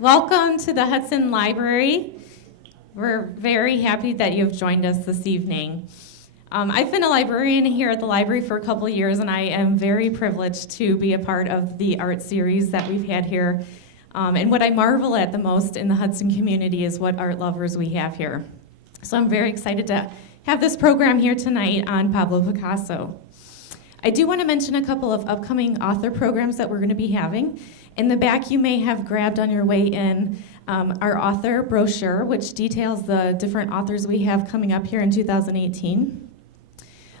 Welcome to the Hudson Library. We're very happy that you've joined us this evening. I've been a librarian here at the library for a couple of years, and I am very privileged to be a part of the art series that we've had here. And what I marvel at the most in the Hudson community is what art lovers we have here. So I'm very excited to have this program here tonight on Pablo Picasso. I do want to mention a couple of upcoming author programs that we're going to be having. In the back, you may have grabbed on your way in our author brochure, which details the different authors we have coming up here in 2018.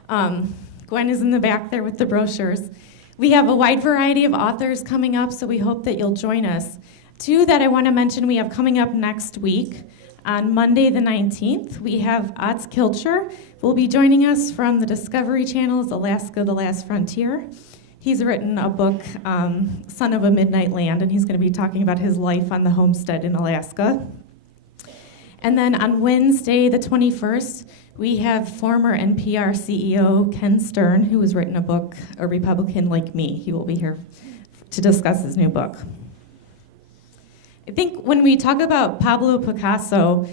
Gwen is in the back there with the brochures. We have a wide variety of authors coming up, so we hope that you'll join us. Two that I want to mention we have coming up next week. On Monday the 19th, we have Otz Kilcher, who will be joining us from the Discovery Channel's Alaska, the Last Frontier. He's written a book, Son of a Midnight Land, and he's going to be talking about his life on the homestead in Alaska. And then on Wednesday, the 21st, we have former NPR CEO Ken Stern, who has written a book, A Republican Like Me. He will be here to discuss his new book. I think when we talk about Pablo Picasso,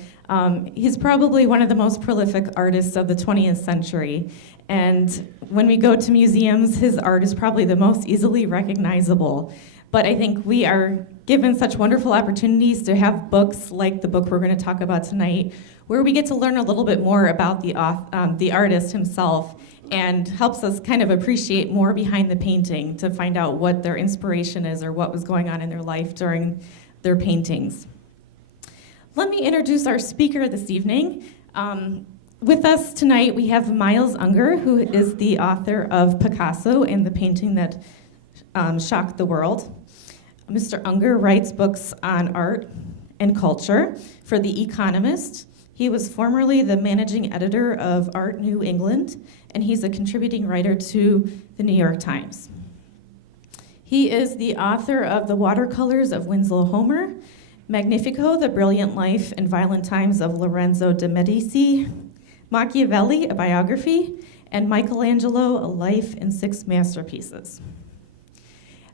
he's probably one of the most prolific artists of the 20th century. And when we go to museums, his art is probably the most easily recognizable. But I think we are given such wonderful opportunities to have books like the book we're going to talk about tonight, where we get to learn a little bit more about the artist himself, and helps us kind of appreciate more behind the painting to find out what their inspiration is or what was going on in their life during their paintings. Let me introduce our speaker this evening. With us tonight, we have Miles Unger, who is the author of Picasso and the painting that shocked the world. Mr. Unger writes books on art and culture for The Economist. He was formerly the managing editor of Art New England, and he's a contributing writer to the New York Times. He is the author of The Watercolors of Winslow Homer, Magnifico, The Brilliant Life and Violent Times of Lorenzo de' Medici, Machiavelli, a biography, and Michelangelo, a life in 6 masterpieces.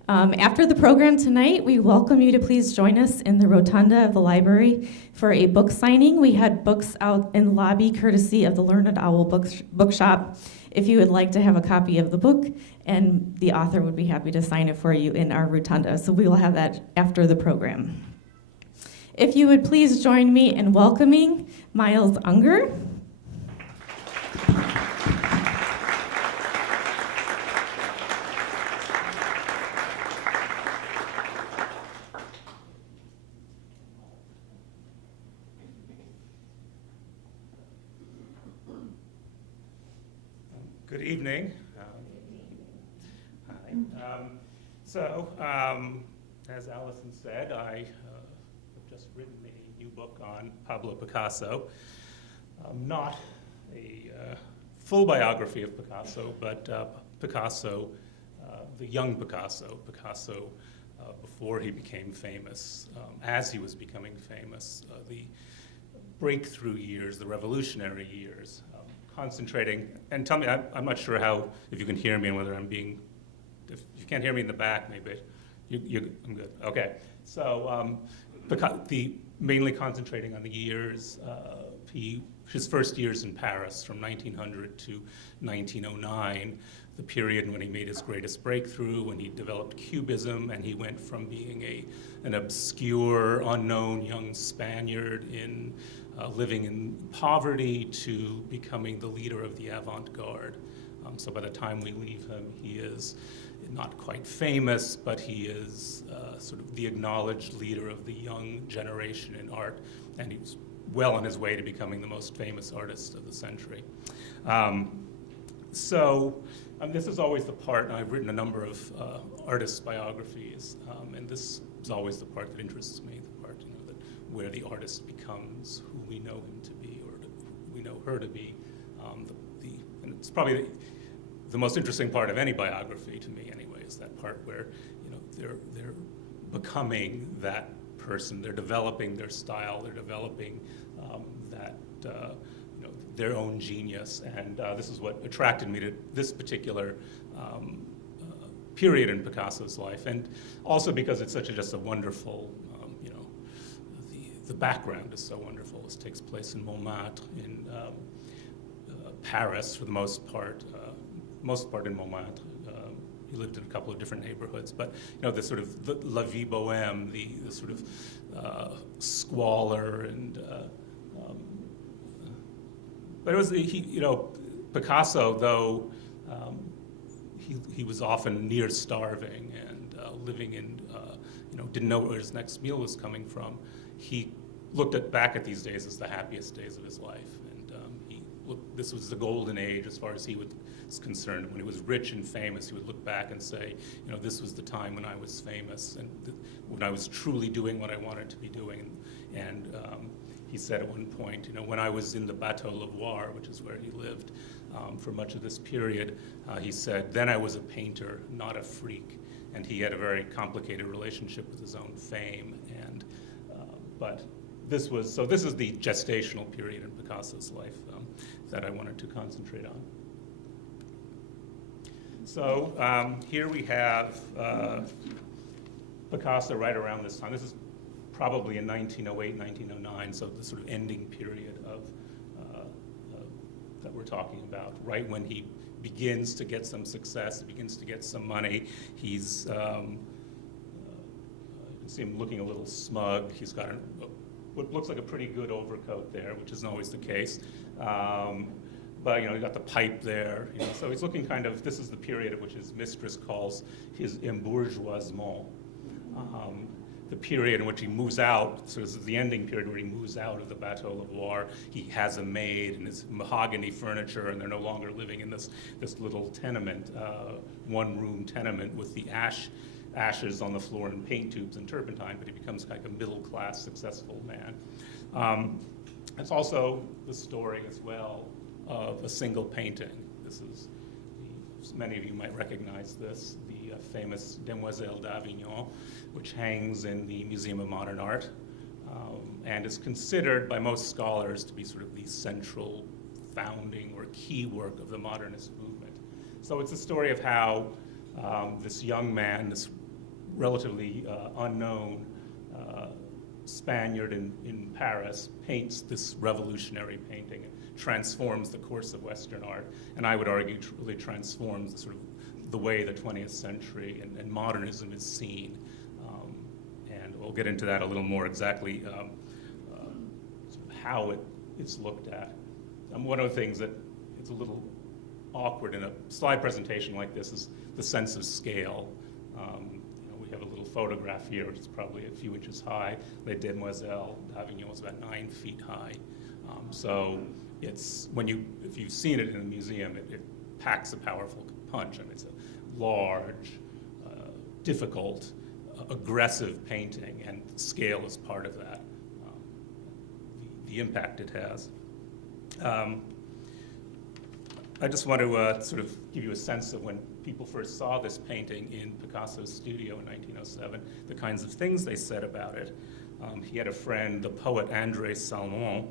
After the program tonight, we welcome you to please join us in the rotunda of the library for a book signing. We had books out in the lobby courtesy of the Learned Owl Bookshop if you would like to have a copy of the book, and the author would be happy to sign it for you in our rotunda. So we will have that after the program. If you would please join me in welcoming Miles Unger. Good evening. As Allison said, I have just written a new book on Pablo Picasso. Not a full biography of Picasso, but Picasso, the young Picasso, before he became famous, as he was becoming famous, the breakthrough years, the revolutionary years. Concentrating, and tell me, I'm not sure if you can hear me and whether I'm being, if you can't hear me in the back, maybe, I'm good, okay. So, mainly concentrating on the years, his first years in Paris, from 1900 to 1909, the period when he made his greatest breakthrough, when he developed Cubism, and he went from being an obscure, unknown young Spaniard living in poverty to becoming the leader of the avant-garde. So by the time we leave him, he is not quite famous, but he is sort of the acknowledged leader of the young generation in art, and he was well on his way to becoming the most famous artist of the century. This is always the part, and I've written a number of artist biographies, and this is always the part that interests me, the part where the artist becomes who we know him to be, or who we know her to be. And it's probably the most interesting part of any biography to me, anyway, is that part where they're becoming that person. They're developing their style. They're developing their own genius. And this is what attracted me to this particular period in Picasso's life, and also because it's just a wonderful, the background is so wonderful. This takes place in Montmartre, in Paris for the most part in Montmartre. He lived in a couple of different neighborhoods, but the sort of the la vie bohème, the sort of squalor, and but it was Picasso, though he was often near starving and living in didn't know where his next meal was coming from. He looked back at these days as the happiest days of his life, and this was the golden age as far as he was concerned. When he was rich and famous, he would look back and say, this was the time when I was famous and when I was truly doing what I wanted to be doing. And he said at one point, when I was in the Bateau Lavoir, which is where he lived for much of this period, he said, then I was a painter, not a freak. And he had a very complicated relationship with his own fame. And but this is the gestational period in Picasso's life that I wanted to concentrate on. So here we have Picasso right around this time. This is probably in 1908, 1909, so the sort of ending period of that we're talking about, right when he begins to get some success, begins to get some money. He's, you can see him looking a little smug. He's got what looks like a pretty good overcoat there, which isn't always the case. But you got the pipe there. So he's looking kind of. This is the period at which his mistress calls his embourgeoisement. The period in which he moves out. So this is the ending period where he moves out of the Bateau Lavoir. He has a maid and his mahogany furniture, and they're no longer living in this little tenement, one-room tenement with the ashes on the floor and paint tubes and turpentine. But he becomes like a middle-class, successful man. It's also the story as well of a single painting. This is, many of you might recognize this, the famous Demoiselle d'Avignon, which hangs in the Museum of Modern Art, and is considered by most scholars to be sort of the central founding or key work of the modernist movement. So it's a story of how this young man, this relatively unknown Spaniard in Paris, paints this revolutionary painting. Transforms the course of Western art, and I would argue really transforms the sort of the way the 20th century and modernism is seen. And we'll get into that a little more exactly sort of how it's looked at. One of the things that it's a little awkward in a slide presentation like this is the sense of scale. We have a little photograph here, which is probably a few inches high. Les Demoiselles d'Avignon is about 9 feet high. So it's if you've seen it in a museum, it packs a powerful punch. I mean, it's a large, difficult, aggressive painting, and scale is part of that. The impact it has. I just want to sort of give you a sense of when people first saw this painting in Picasso's studio in 1907, the kinds of things they said about it. He had a friend, the poet André Salmon,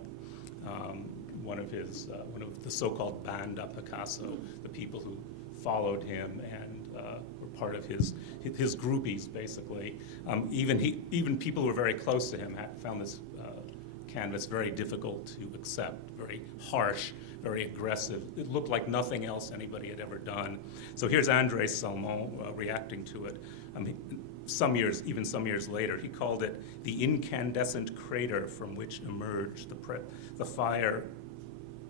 one of the so-called bande à Picasso, the people who followed him and were part of his groupies, basically. Even people who were very close to him found this canvas very difficult to accept, very harsh, very aggressive. It looked like nothing else anybody had ever done. So here's André Salmon reacting to it. Some years later, he called it the incandescent crater from which emerged the fire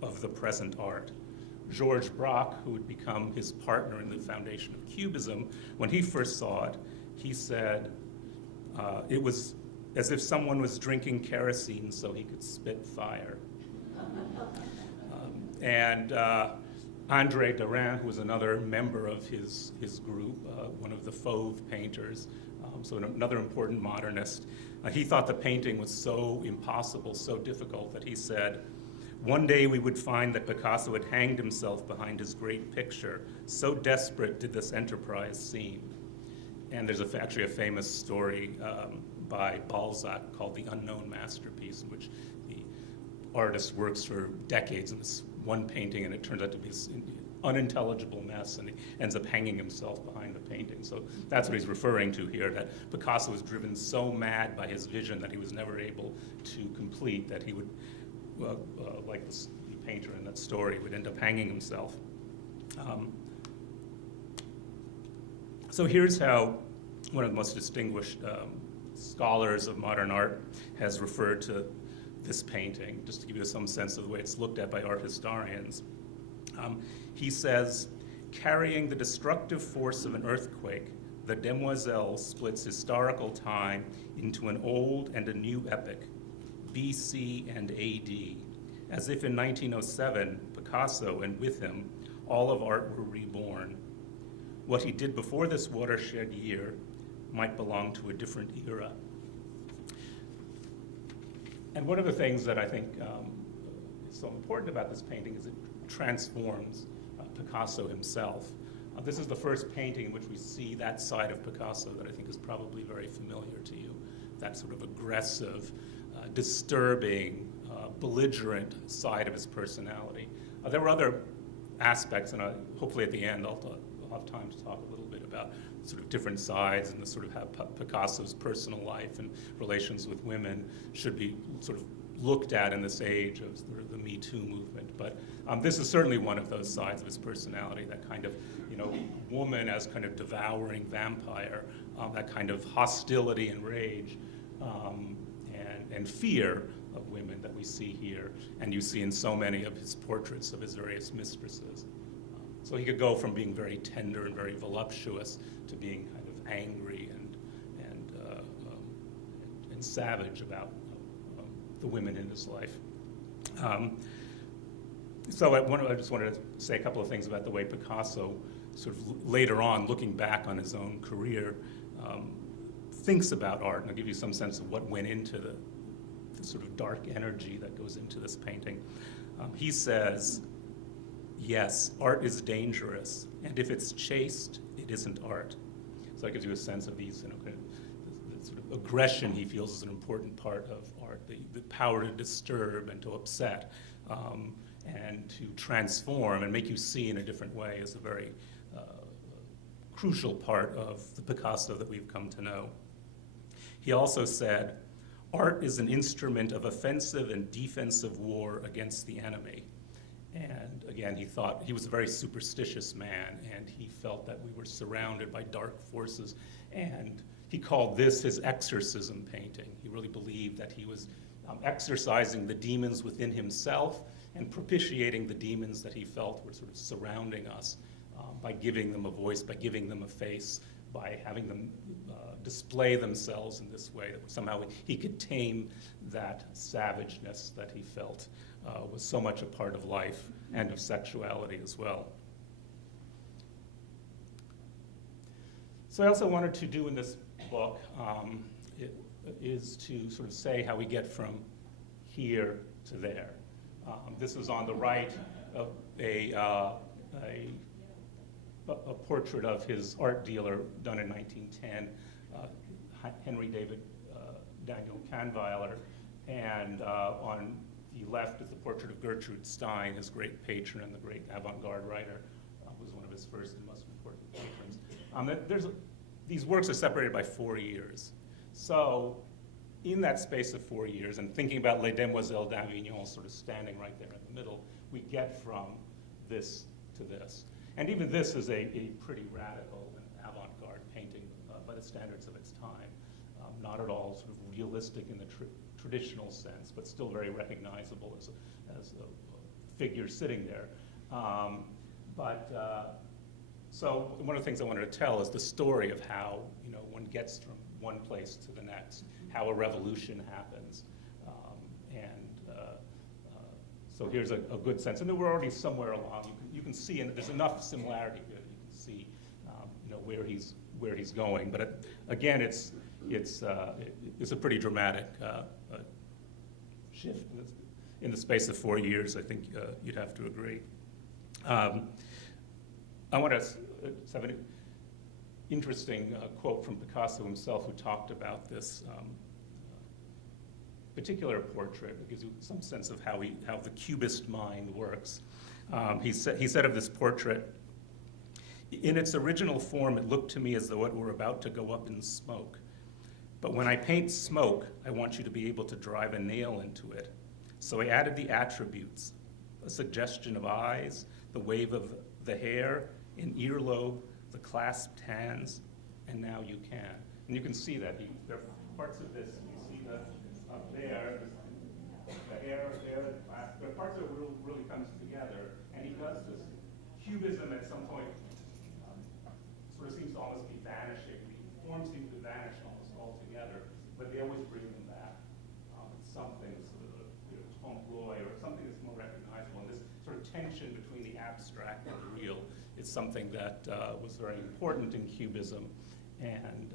of the present art. Georges Braque, who would become his partner in the foundation of Cubism, when he first saw it, he said it was as if someone was drinking kerosene so he could spit fire. And André Derain, who was another member of his group, one of the Fauve painters, so another important modernist, he thought the painting was so impossible, so difficult, that he said, one day we would find that Picasso had hanged himself behind his great picture. So desperate did this enterprise seem. And there's actually a famous story by Balzac called The Unknown Masterpiece, in which the artist works for decades in this one painting, and it turns out to be unintelligible mess, and he ends up hanging himself behind the painting. So that's what he's referring to here, that Picasso was driven so mad by his vision that he was never able to complete, that he would, like the painter in that story, would end up hanging himself. So here's how one of the most distinguished scholars of modern art has referred to this painting, just to give you some sense of the way it's looked at by art historians. He says, carrying the destructive force of an earthquake, the demoiselle splits historical time into an old and a new epoch, BC and AD, as if in 1907, Picasso and with him, all of art were reborn. What he did before this watershed year might belong to a different era. And one of the things that I think is so important about this painting is it transforms Picasso himself. This is the first painting in which we see that side of Picasso that I think is probably very familiar to you, that sort of aggressive, disturbing, belligerent side of his personality. There were other aspects, and hopefully at the end I'll have time to talk a little bit about sort of different sides and the sort of how Picasso's personal life and relations with women should be sort of looked at in this age of sort of the Me Too movement. But this is certainly one of those sides of his personality, that kind of, woman as kind of devouring vampire, that kind of hostility and rage and fear of women that we see here, and you see in so many of his portraits of his various mistresses. So he could go from being very tender and very voluptuous to being kind of angry and savage about the women in his life. So I just wanted to say a couple of things about the way Picasso sort of later on, looking back on his own career, thinks about art, and I'll give you some sense of what went into the sort of dark energy that goes into this painting. He says, yes, art is dangerous, and if it's chaste, it isn't art. So that gives you a sense of these, kind of, the sort of aggression he feels is an important part of art, the power to disturb and to upset, and to transform and make you see in a different way is a very crucial part of the Picasso that we've come to know. He also said, art is an instrument of offensive and defensive war against the enemy. And again, he was a very superstitious man, and he felt that we were surrounded by dark forces. And he called this his exorcism painting. He really believed that he was exorcising the demons within himself and propitiating the demons that he felt were sort of surrounding us by giving them a voice, by giving them a face, by having them display themselves in this way, that somehow he could tame that savageness that he felt was so much a part of life and of sexuality as well. So I also wanted to do in this book is to sort of say how we get from here to there. This is on the right of a portrait of his art dealer done in 1910, Henry David Daniel Kahnweiler, and on the left is the portrait of Gertrude Stein, his great patron and the great avant-garde writer, who was one of his first and most important patrons. These works are separated by 4 years. So in that space of 4 years, and thinking about Les Demoiselles d'Avignon sort of standing right there in the middle, we get from this to this. And even this is a pretty radical and avant-garde painting by the standards of its time. Not at all sort of realistic in the traditional sense, but still very recognizable as a figure sitting there. So one of the things I wanted to tell is the story of how one gets from one place to the next, how a revolution happens. So here's a good sense. And then we're already somewhere along. You can see, and there's enough similarity here that you can see where he's going. But again, it's a pretty dramatic shift in the space of 4 years. I think you'd have to agree. I want to have an interesting quote from Picasso himself, who talked about this particular portrait. It gives you some sense of how the Cubist mind works. He said of this portrait, "In its original form, it looked to me as though it were about to go up in smoke. But when I paint smoke, I want you to be able to drive a nail into it. So I added the attributes, a suggestion of eyes, the wave of the hair, an earlobe, the clasped hands, and now you can." And you can see that. There are parts of this, you see up there, the hair there, the clasp, there are parts of it really comes together. And he does this cubism at some point, sort of seems to almost be vanishing. The forms seem to vanish almost altogether, but they always bring them back. It's something sort of tomboy or something that's more recognizable. And this sort of tension between the abstract and the real is something that was very important in Cubism. And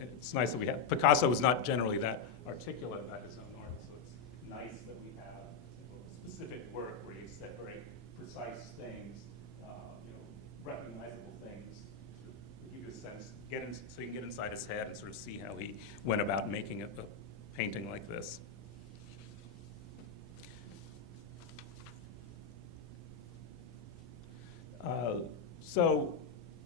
it's nice that we have, Picasso was not generally that articulate about his own art, so it's nice that we have specific work where he said very precise things, recognizable things, to give you a sense, so you can get inside his head and sort of see how he went about making a painting like this. So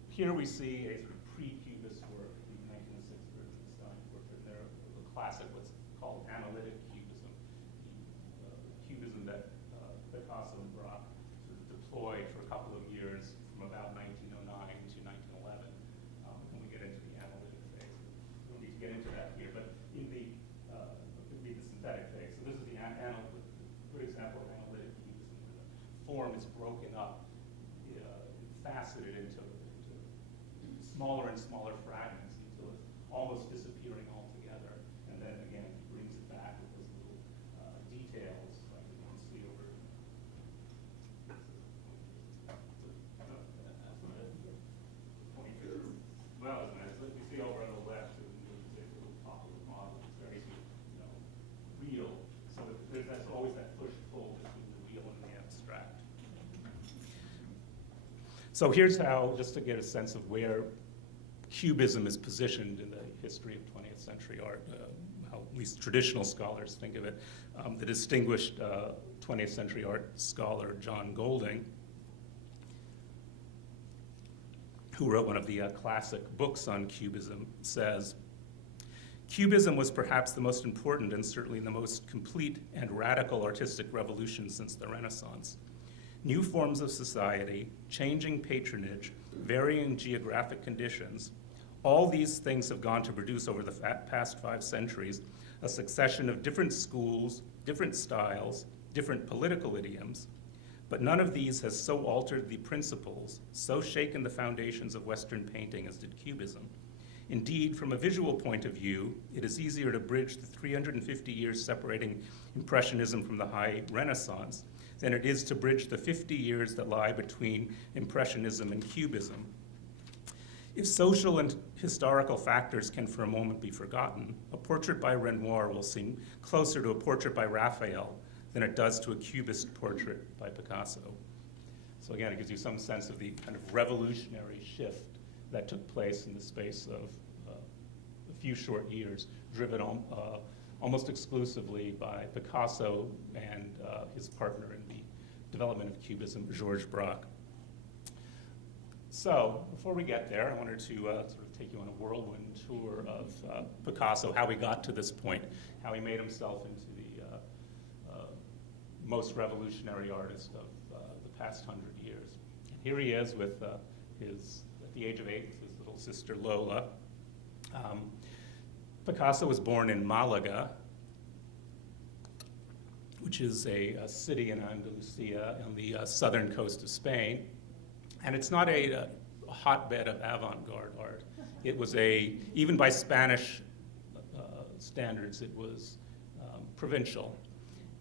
here we see a sort of pre-Cubist work, the 1906 version of the Steins portrait. They're a classic, what's called analytic Cubism, the Cubism that Picasso and Braque sort of deployed for a couple of years from about 1909 to 1911. When we get into the analytic phase, we don't need to get into that here, but in the synthetic phase. So this is the good example of analytic Cubism, where the form is broken up, faceted into smaller and smaller fragments until it's almost disappearing altogether. And then again, he brings it back with those little details, like you can see over. Well, you see over on the left, there's a little popular model. It's very, real. So that's always that push-pull between the real and the abstract. So here's how, just to get a sense of where Cubism is positioned in the history of 20th century art, how at least traditional scholars think of it. The distinguished 20th century art scholar John Golding, who wrote one of the classic books on Cubism, says, "Cubism was perhaps the most important and certainly the most complete and radical artistic revolution since the Renaissance. New forms of society, changing patronage, varying geographic conditions, all these things have gone to produce over the past 5 centuries a succession of different schools, different styles, different political idioms, but none of these has so altered the principles, so shaken the foundations of Western painting as did Cubism. Indeed, from a visual point of view, it is easier to bridge the 350 years separating Impressionism from the High Renaissance than it is to bridge the 50 years that lie between Impressionism and Cubism. If social and historical factors can for a moment be forgotten, a portrait by Renoir will seem closer to a portrait by Raphael than it does to a Cubist portrait by Picasso." So again, it gives you some sense of the kind of revolutionary shift that took place in the space of a few short years, driven almost exclusively by Picasso and his partner in the development of Cubism, Georges Braque. So before we get there, I wanted to sort of take you on a whirlwind tour of Picasso, how he got to this point, how he made himself into the most revolutionary artist of the past 100 years. And here he is with at the age of 8, with his little sister Lola. Picasso was born in Malaga, which is a city in Andalusia on the southern coast of Spain. And it's not a hotbed of avant-garde art. It was even by Spanish standards, it was provincial.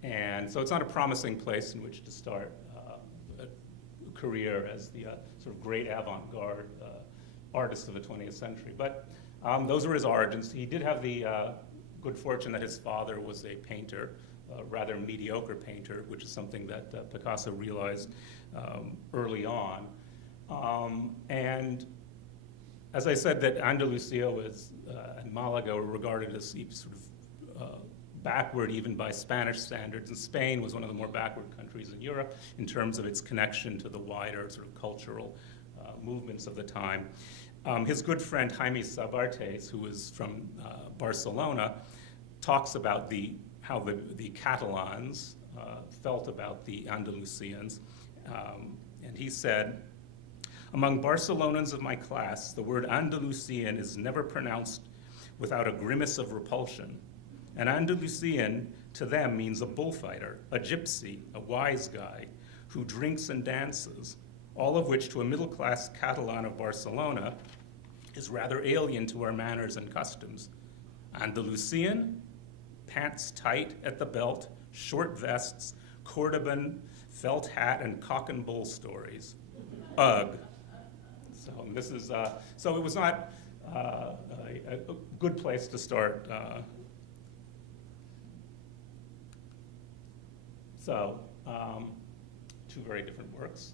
And so it's not a promising place in which to start a career as the sort of great avant-garde artist of the 20th century. But those were his origins. He did have the good fortune that his father was a painter, a rather mediocre painter, which is something that Picasso realized early on. And as I said, that Andalusia and Malaga were regarded as sort of backward even by Spanish standards, and Spain was one of the more backward countries in Europe in terms of its connection to the wider sort of cultural movements of the time. His good friend Jaime Sabartes, who was from Barcelona, talks about how the Catalans felt about the Andalusians. And he said, "Among Barcelonans of my class, the word Andalusian is never pronounced without a grimace of repulsion. An Andalusian to them means a bullfighter, a gypsy, a wise guy, who drinks and dances, all of which to a middle-class Catalan of Barcelona is rather alien to our manners and customs. Andalusian? Pants tight at the belt, short vests, cordoban, felt hat, and cock and bull stories. Ugh." So this is so it was not a good place to start. Two very different works.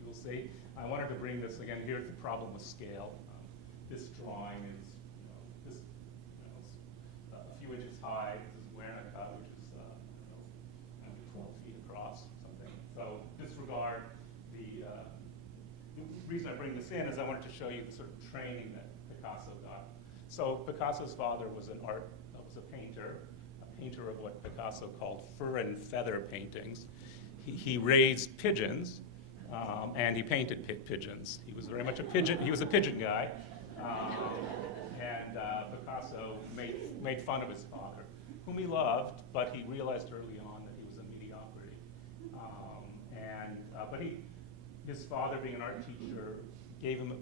You will see. I wanted to bring this again. Here's the problem with scale. This drawing is a few inches high. This is Guernica, which is 12 feet across, something. So disregard the reason I bring this in is I wanted to show you the sort of training that Picasso got. So Picasso's father was a painter of what Picasso called fur and feather paintings. He raised pigeons, and he painted pigeons. He was very much a pigeon. He was a pigeon guy, and Picasso made fun of his father, whom he loved, but he realized early on that he was a mediocrity. But his father, being an art teacher, gave him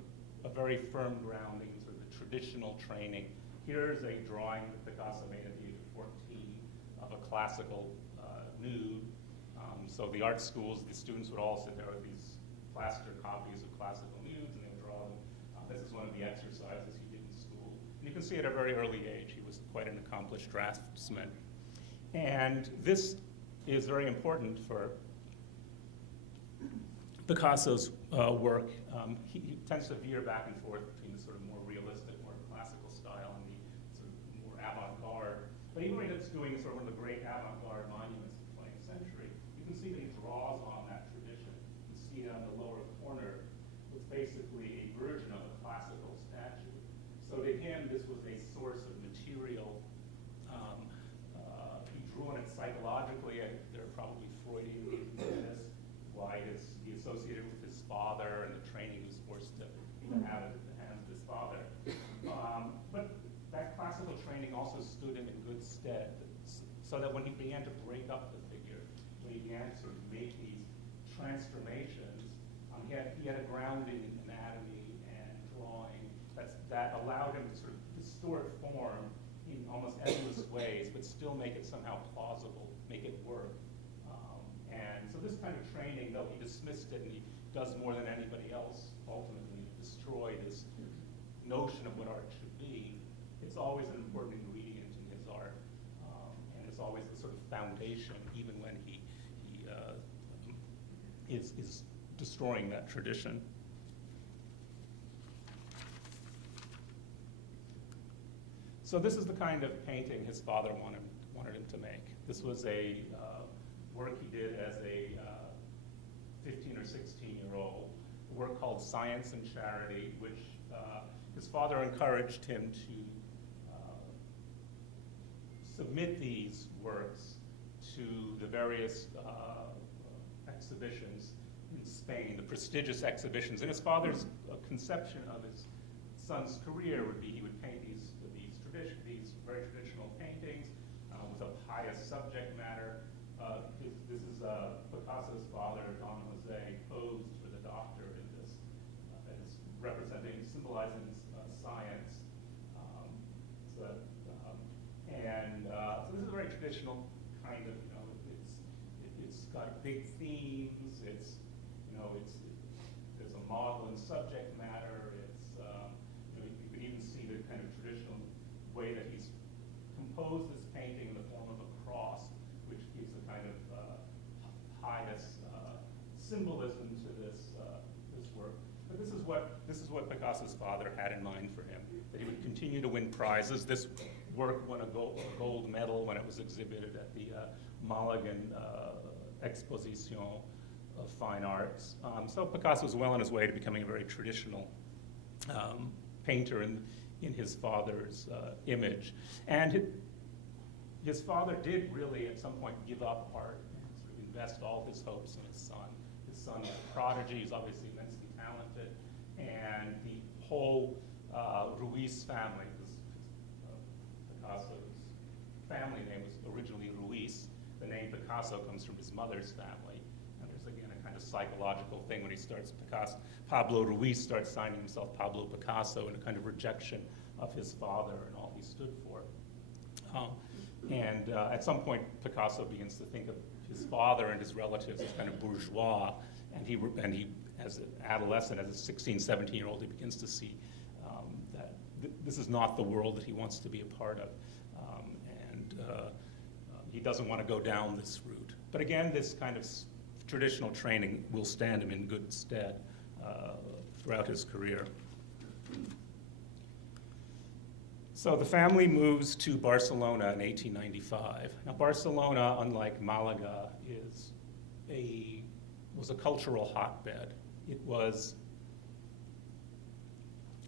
a very firm grounding in sort of the traditional training. Here's a drawing that Picasso made at the age of 14 of a classical nude. So the art schools, the students would all sit there with these plaster copies of classical nudes, and they would draw them. This is one of the exercises he did in school. And you can see at a very early age, he was quite an accomplished draftsman. And this is very important for Picasso's work. He tends to veer back and forth between the sort of more realistic, more classical style and the sort of more avant-garde. But even when it's doing sort of one of the great avant-garde monuments of the 20th century, you can see that he draws on that tradition. You see it on the lower corner. It's basically a version of a classical statue. So to him, this was a source of material. He drew on it psychologically. There are probably Freudian reasons for this. Why he associated with his father and the training he was forced to even have at the hands of his father. But that classical training also stood him in good stead, so that when he began to break up the figure, when he began to sort of make these transformations, he had a grounding in anatomy and drawing that allowed him to sort of distort form in almost endless ways, but still make it somehow plausible, make it work. And so this kind of training, though he dismissed it and he does more than anybody else ultimately destroy this notion of what art should be, it's always an important ingredient in his art. And it's always the sort of foundation, even when he is destroying that tradition. So this is the kind of painting his father wanted him to make. This was a work he did as a 15 or 16-year-old, a work called Science and Charity, which his father encouraged him to submit these works to the various exhibitions in Spain, the prestigious exhibitions. And his father's conception of his son's career would be he would paint these very traditional paintings with a pious subject matter. This is Picasso's father, Don Jose, posed for the doctor in this, as symbolizing science. So this is a very traditional kind of, it's got big themes. There's a model and subject matter. You can even see the kind of traditional way that he's composed this painting in the form of a cross, which gives a kind of pious symbolism to this work. But this is what Picasso's father had in mind for him, that he would continue to win prizes. This work won a gold medal when it was exhibited at the Malagan Exposition of Fine Arts. So Picasso was well on his way to becoming a very traditional painter in his father's image. And his father did really at some point give up art and sort of invest all his hopes in his son. His son was a prodigy, he's obviously immensely talented, and the whole Ruiz family, because Picasso's family name was originally Ruiz. The name Picasso comes from his mother's family. And there's again a kind of psychological thing when he starts Pablo Ruiz starts signing himself Pablo Picasso in a kind of rejection of his father and all he stood for. And at some point, Picasso begins to think of his father and his relatives as kind of bourgeois, and he as an adolescent, as a 16, 17-year-old, he begins to see that this is not the world that he wants to be a part of, and he doesn't want to go down this route. But again, this kind of traditional training will stand him in good stead throughout his career. So the family moves to Barcelona in 1895. Now Barcelona, unlike Malaga, was a cultural hotbed.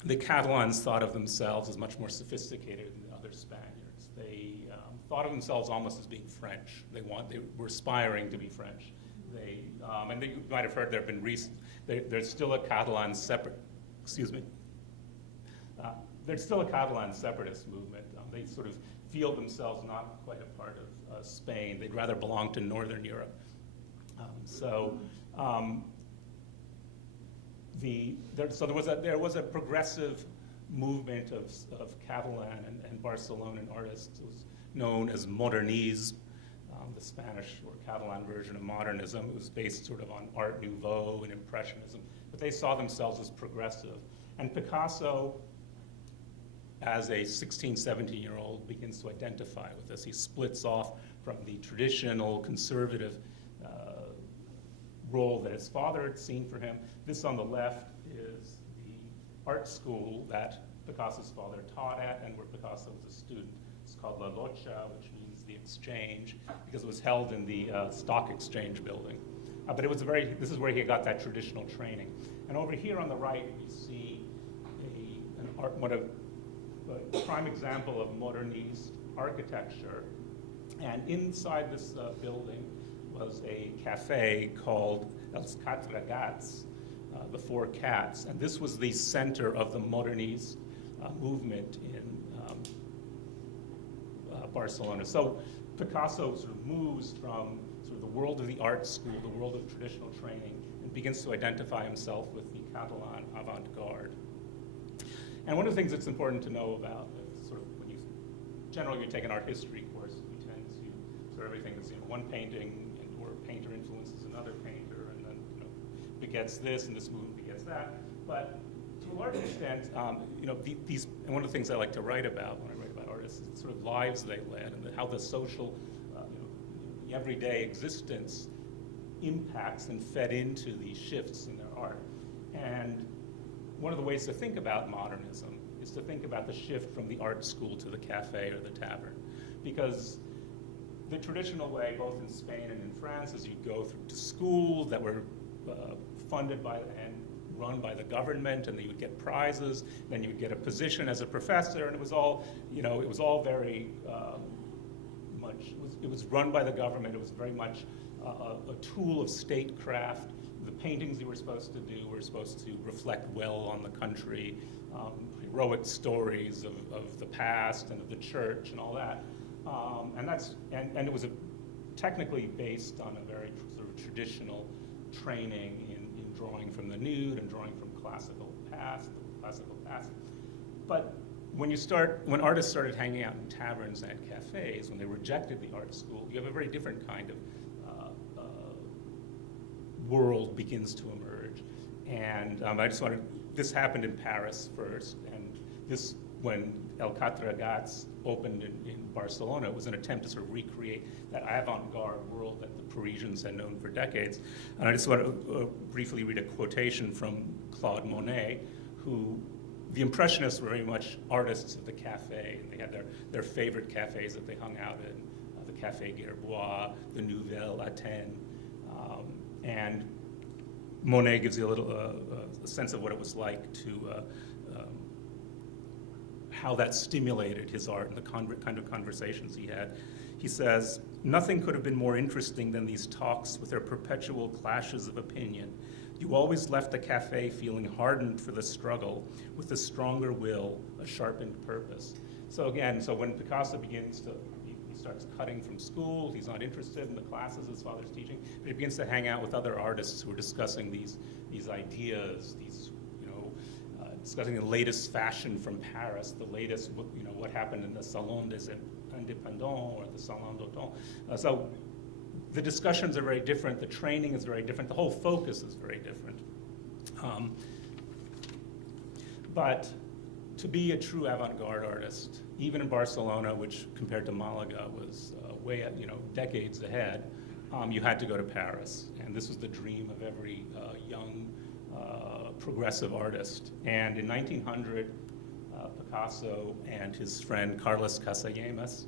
The Catalans thought of themselves as much more sophisticated than the other Spaniards. They thought of themselves almost as being French. They were aspiring to be French. And you might have heard there's still a Catalan there's still a Catalan separatist movement. They sort of feel themselves not quite a part of Spain. They'd rather belong to Northern Europe. There was a progressive movement of Catalan and Barcelonan artists. It was known as modernisme, the Spanish or Catalan version of modernism. It was based sort of on Art Nouveau and Impressionism, but they saw themselves as progressive. And Picasso, as a 16, 17-year-old, begins to identify with this. He splits off from the traditional conservative role that his father had seen for him. This on the left is the art school that Picasso's father taught at and where Picasso was a student. It's called La Locha, which means the exchange, because it was held in the stock exchange building. But this is where he got that traditional training. And over here on the right, we see a prime example of modernist architecture. And inside this building was a cafe called Els Quatre Gats, the Four Cats. And this was the center of the modernist movement in Barcelona. So Picasso sort of moves from sort of the world of the art school, the world of traditional training, and begins to identify himself with the Catalan avant-garde. And one of the things that's important to know about sort of when generally you take an art history course, you tend to sort of everything that's one painting or painter influences another painter, and then begets this, and this movement begets that. But to a large extent, these and one of the things I like to write about when I write about artists is the sort of lives they led and how the social, the everyday existence impacts and fed into these shifts in their art. And one of the ways to think about modernism is to think about the shift from the art school to the cafe or the tavern. Because the traditional way, both in Spain and in France, is you'd go through to schools that were funded by and run by the government, and then you would get prizes, then you would get a position as a professor, and it was all, it was all very much, it was run by the government. It was very much a tool of statecraft. The paintings you were supposed to do were supposed to reflect well on the country, heroic stories of the past and of the church and all that. And it was technically based on a very sort of traditional training in drawing from the nude and drawing from classical past. But when artists started hanging out in taverns and cafes, when they rejected the art school, you have a very different kind of world begins to emerge. And this happened in Paris first, and when El Quatre Gats opened in Barcelona, it was an attempt to sort of recreate that avant-garde world that the Parisians had known for decades. And I just want to briefly read a quotation from Claude Monet, who the Impressionists were very much artists of the cafe, and they had their favorite cafes that they hung out in, the Café Gerbois, the Nouvelle Athènes, and Monet gives you a sense of what it was like to how that stimulated his art and the kind of conversations he had. He says, "Nothing could have been more interesting than these talks with their perpetual clashes of opinion. You always left the cafe feeling hardened for the struggle, with a stronger will, a sharpened purpose." So again, when Picasso begins to, he starts cutting from school, he's not interested in the classes his father's teaching, but he begins to hang out with other artists who are discussing these ideas, discussing the latest fashion from Paris, the latest, what happened in the Salon des Indépendants or the Salon d'Automne. So the discussions are very different, the training is very different, the whole focus is very different. But to be a true avant-garde artist, even in Barcelona, which compared to Malaga was way, decades ahead, you had to go to Paris. And this was the dream of every young progressive artist. And in 1900, Picasso and his friend Carlos Casagemas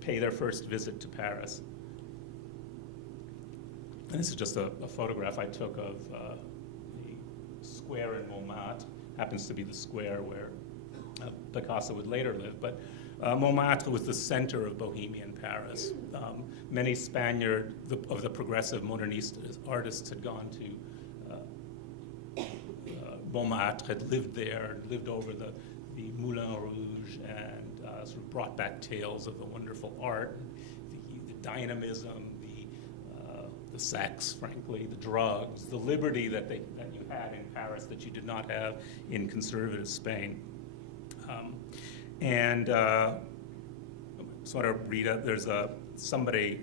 pay their first visit to Paris. And this is just a photograph I took of the square in Montmartre. Happens to be the square where Picasso would later live. But Montmartre was the center of Bohemian Paris. Many Spaniards of the progressive modernist artists had gone to Montmartre, had lived there, lived over the Moulin Rouge, and sort of brought back tales of the wonderful art, the dynamism, the sex, frankly, the drugs, the liberty that you had in Paris that you did not have in conservative Spain. So I read it. There's somebody,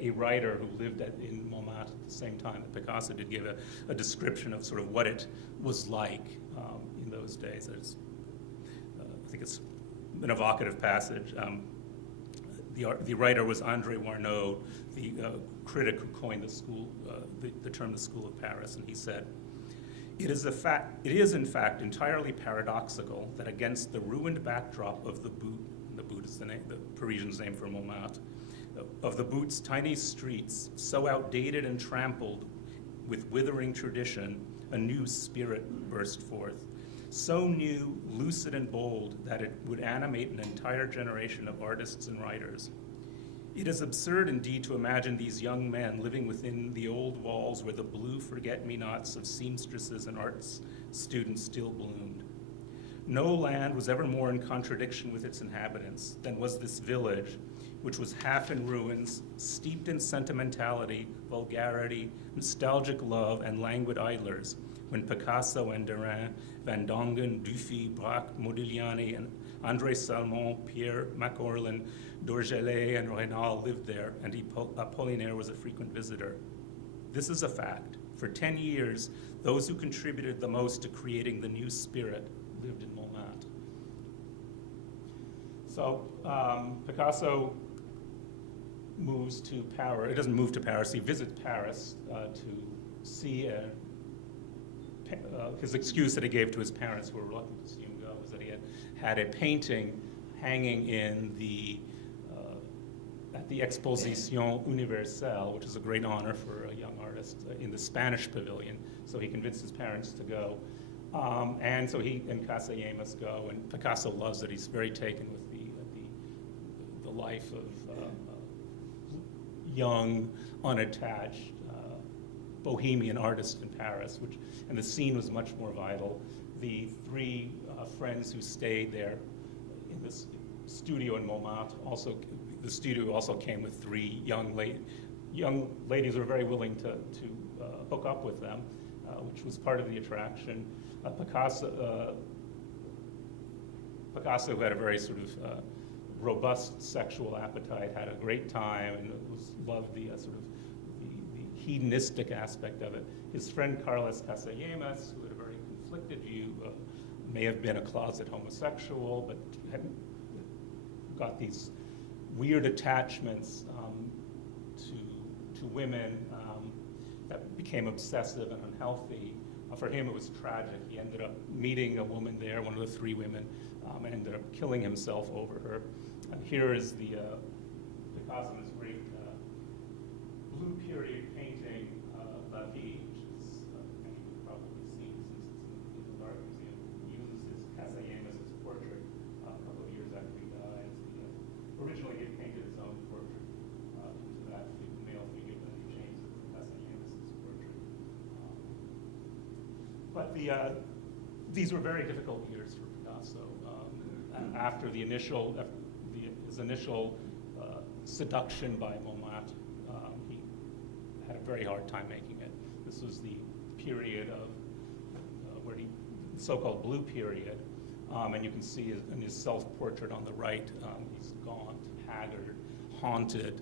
a writer who lived in Montmartre at the same time that Picasso did, give a description of sort of what it was like in those days. I think it's an evocative passage. The writer was André Warnaud, the critic who coined the term the School of Paris, and he said, It is in fact entirely paradoxical that against the ruined backdrop of the Boot is the Parisian's name for Montmartre, of the Boot's tiny streets, so outdated and trampled with withering tradition, a new spirit burst forth. So new, lucid, and bold that it would animate an entire generation of artists and writers. It is absurd indeed to imagine these young men living within the old walls where the blue forget-me-nots of seamstresses and arts students still bloomed. No land was ever more in contradiction with its inhabitants than was this village, which was half in ruins, steeped in sentimentality, vulgarity, nostalgic love, and languid idlers, when Picasso and Derain, Van Dongen, Dufy, Braque, Modigliani, and André Salmon, Pierre Macorlin, Dorgelès, and Raynal lived there, and Apollinaire was a frequent visitor. This is a fact. For 10 years, those who contributed the most to creating the new spirit lived in Montmartre. So Picasso moves to Paris. He doesn't move to Paris. He visits Paris to see his excuse that he gave to his parents, who were reluctant to see him go, was that he had a painting hanging in at the Exposition Universelle, which is a great honor for a young artist, in the Spanish pavilion. So he convinced his parents to go. And so he and Casagemas go, and Picasso loves it. He's very taken with the life of young, unattached, bohemian artist in Paris, and the scene was much more vital. The three friends who stayed there in this studio in Montmartre, the studio also came with three young ladies who were very willing to hook up with them, which was part of the attraction. Picasso, who had a very sort of robust sexual appetite, had a great time and loved the sort of the hedonistic aspect of it. His friend Carlos Casagemas, who had a very conflicted view, may have been a closet homosexual, but had got these weird attachments to women that became obsessive and unhealthy. For him, it was tragic. He ended up meeting a woman there, one of the three women, and ended up killing himself over her. Here is the Picasso's great blue period painting, La Vie, which is, many of you have probably seen since it's in the art museum. He uses his Casayemas, his portrait, a couple of years after he dies. Originally, he had painted his own portrait into that male figure, but then he changed it to Casayemas' portrait. But these were very difficult years for Picasso. After his initial seduction by Montmartre, he had a very hard time making it. This was the period of where the so-called blue period, and you can see in his self-portrait on the right, he's gaunt, haggard, haunted.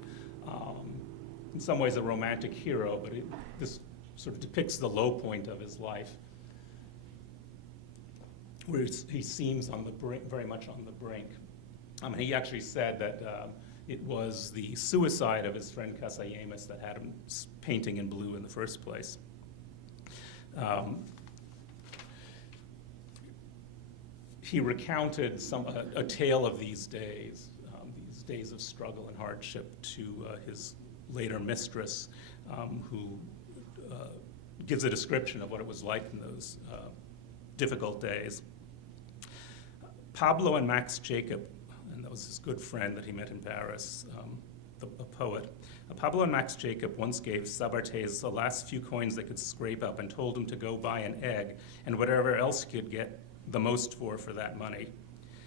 In some ways, a romantic hero, but this sort of depicts the low point of his life, where he seems on the brink, very much on the brink. He actually said that it was the suicide of his friend Casayemas that had him painting in blue in the first place. He recounted a tale of these days of struggle and hardship to his later mistress, who gives a description of what it was like in those difficult days. Pablo and Max Jacob, and that was his good friend that he met in Paris, a poet. Pablo and Max Jacob once gave Sabartés the last few coins they could scrape up and told him to go buy an egg and whatever else he could get the most for that money.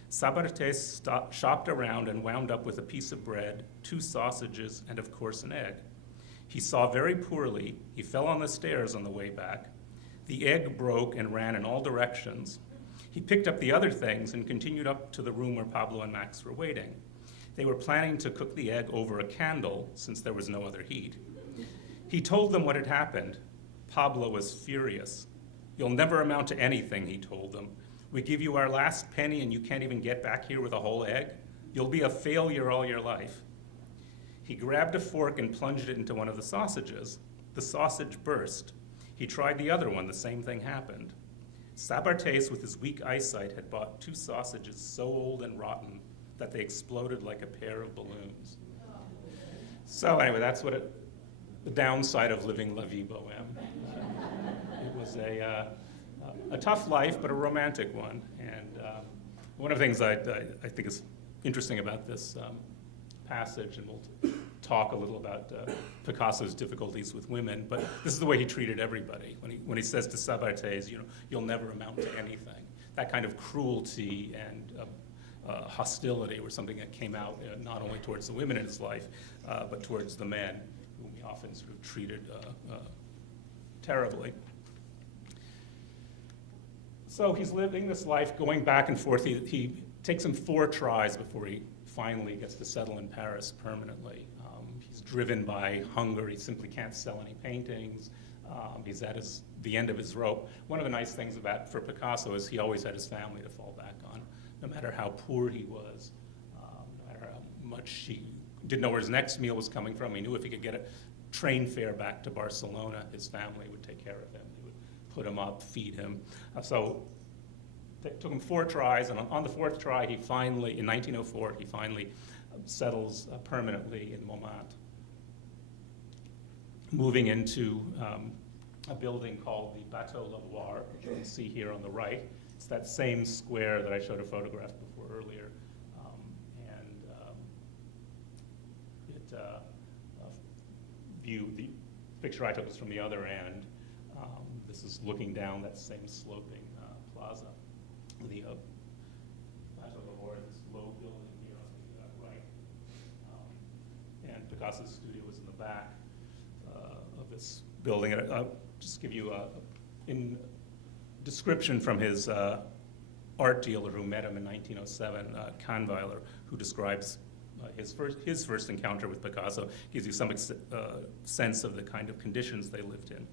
Sabartés shopped around and wound up with a piece of bread, 2 sausages, and of course an egg. He saw very poorly. He fell on the stairs on the way back. The egg broke and ran in all directions. He picked up the other things and continued up to the room where Pablo and Max were waiting. They were planning to cook the egg over a candle since there was no other heat. He told them what had happened. Pablo was furious. "You'll never amount to anything," he told them. "We give you our last penny and you can't even get back here with a whole egg? You'll be a failure all your life." He grabbed a fork and plunged it into one of the sausages. The sausage burst. He tried the other one. The same thing happened. Sabartés, with his weak eyesight, had bought 2 sausages so old and rotten that they exploded like a pair of balloons. So anyway, that's what the downside of living La Vie Bohème. It was a tough life, but a romantic one. And one of the things I think is interesting about this passage, and we'll talk a little about Picasso's difficulties with women, but this is the way he treated everybody. When he says to Sabartés, you'll never amount to anything. That kind of cruelty and hostility were something that came out not only towards the women in his life, but towards the men, whom he often sort of treated terribly. So he's living this life going back and forth. He takes him 4 tries before he finally gets to settle in Paris permanently. He's driven by hunger. He simply can't sell any paintings. He's at the end of his rope. One of the nice things for Picasso is he always had his family to fall back on, no matter how poor he was, no matter how much he didn't know where his next meal was coming from. He knew if he could get a train fare back to Barcelona, his family would take care of him. They would put him up, feed him. So it took him 4 tries, and on the 4th try, in 1904, he finally settles permanently in Montmartre, moving into a building called the Bateau Lavoir, which you can see here on the right. It's that same square that I showed a photograph before earlier. The picture I took was from the other end. This is looking down that same sloping plaza. The Bateau Lavoir, this low building here on the right. And Picasso's studio was in the back of this building. And I'll just give you a description from his art dealer who met him in 1907, Kahnweiler, who describes his first encounter with Picasso, gives you some sense of the kind of conditions they lived in.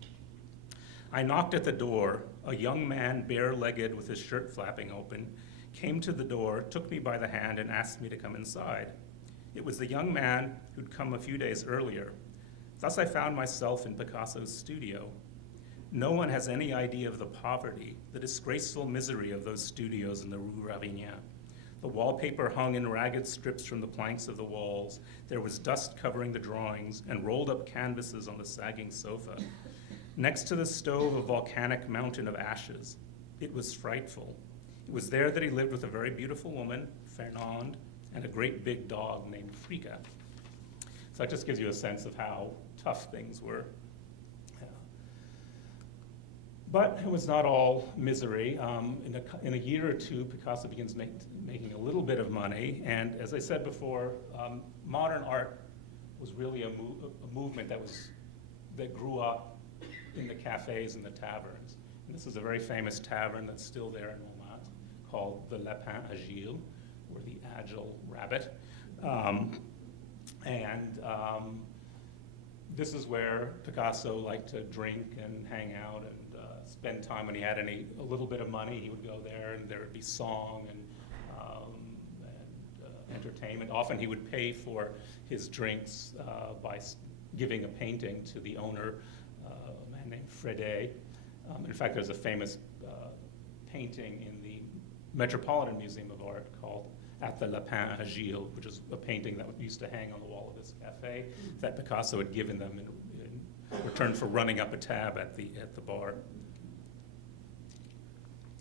"I knocked at the door. A young man, bare-legged with his shirt flapping open, came to the door, took me by the hand, and asked me to come inside. It was the young man who'd come a few days earlier. Thus I found myself in Picasso's studio. No one has any idea of the poverty, the disgraceful misery of those studios in the Rue Ravignan. The wallpaper hung in ragged strips from the planks of the walls. There was dust covering the drawings and rolled up canvases on the sagging sofa. Next to the stove, a volcanic mountain of ashes. It was frightful. It was there that he lived with a very beautiful woman, Fernande, and a great big dog named Frika. So that just gives you a sense of how tough things were. But it was not all misery. In a year or two, Picasso begins making a little bit of money. And as I said before, modern art was really a movement that grew up in the cafes and the taverns. And this is a very famous tavern that's still there in Montmartre called the Leper Agile, or the Agile Rabbit. This is where Picasso liked to drink and hang out and spend time. When he had a little bit of money, he would go there, and there would be song and entertainment. Often he would pay for his drinks by giving a painting to the owner, a man named Fredé. In fact, there's a famous painting in the Metropolitan Museum of Art called At the Lapin Agile, which is a painting that used to hang on the wall of this cafe that Picasso had given them in return for running up a tab at the bar.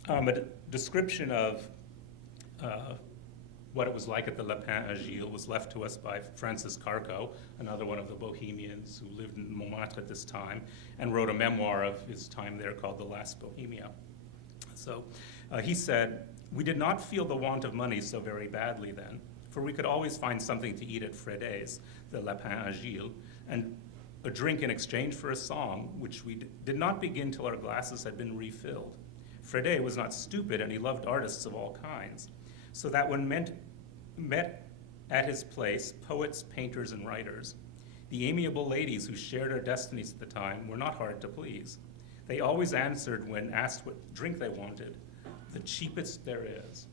A description of what it was like at the Lapin Agile was left to us by Francis Carco, another one of the Bohemians who lived in Montmartre at this time, and wrote a memoir of his time there called The Last Bohemia. So he said, "We did not feel the want of money so very badly then, for we could always find something to eat at Fredé's, the Lapin Agile, and a drink in exchange for a song, which we did not begin till our glasses had been refilled. Fredé was not stupid, and he loved artists of all kinds, so that when met at his place poets, painters, and writers, the amiable ladies who shared our destinies at the time were not hard to please. They always answered when asked what drink they wanted, the cheapest there is."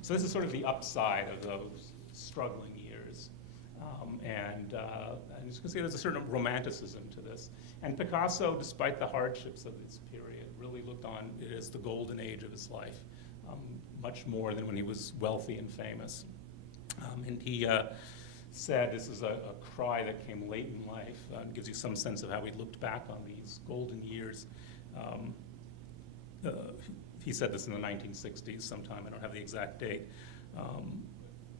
So this is sort of the upside of those struggling years. And as you can see, there's a certain romanticism to this. And Picasso, despite the hardships of this period, really looked on it as the golden age of his life, much more than when he was wealthy and famous. And he said, this is a cry that came late in life, and gives you some sense of how he looked back on these golden years. He said this in the 1960s sometime, I don't have the exact date,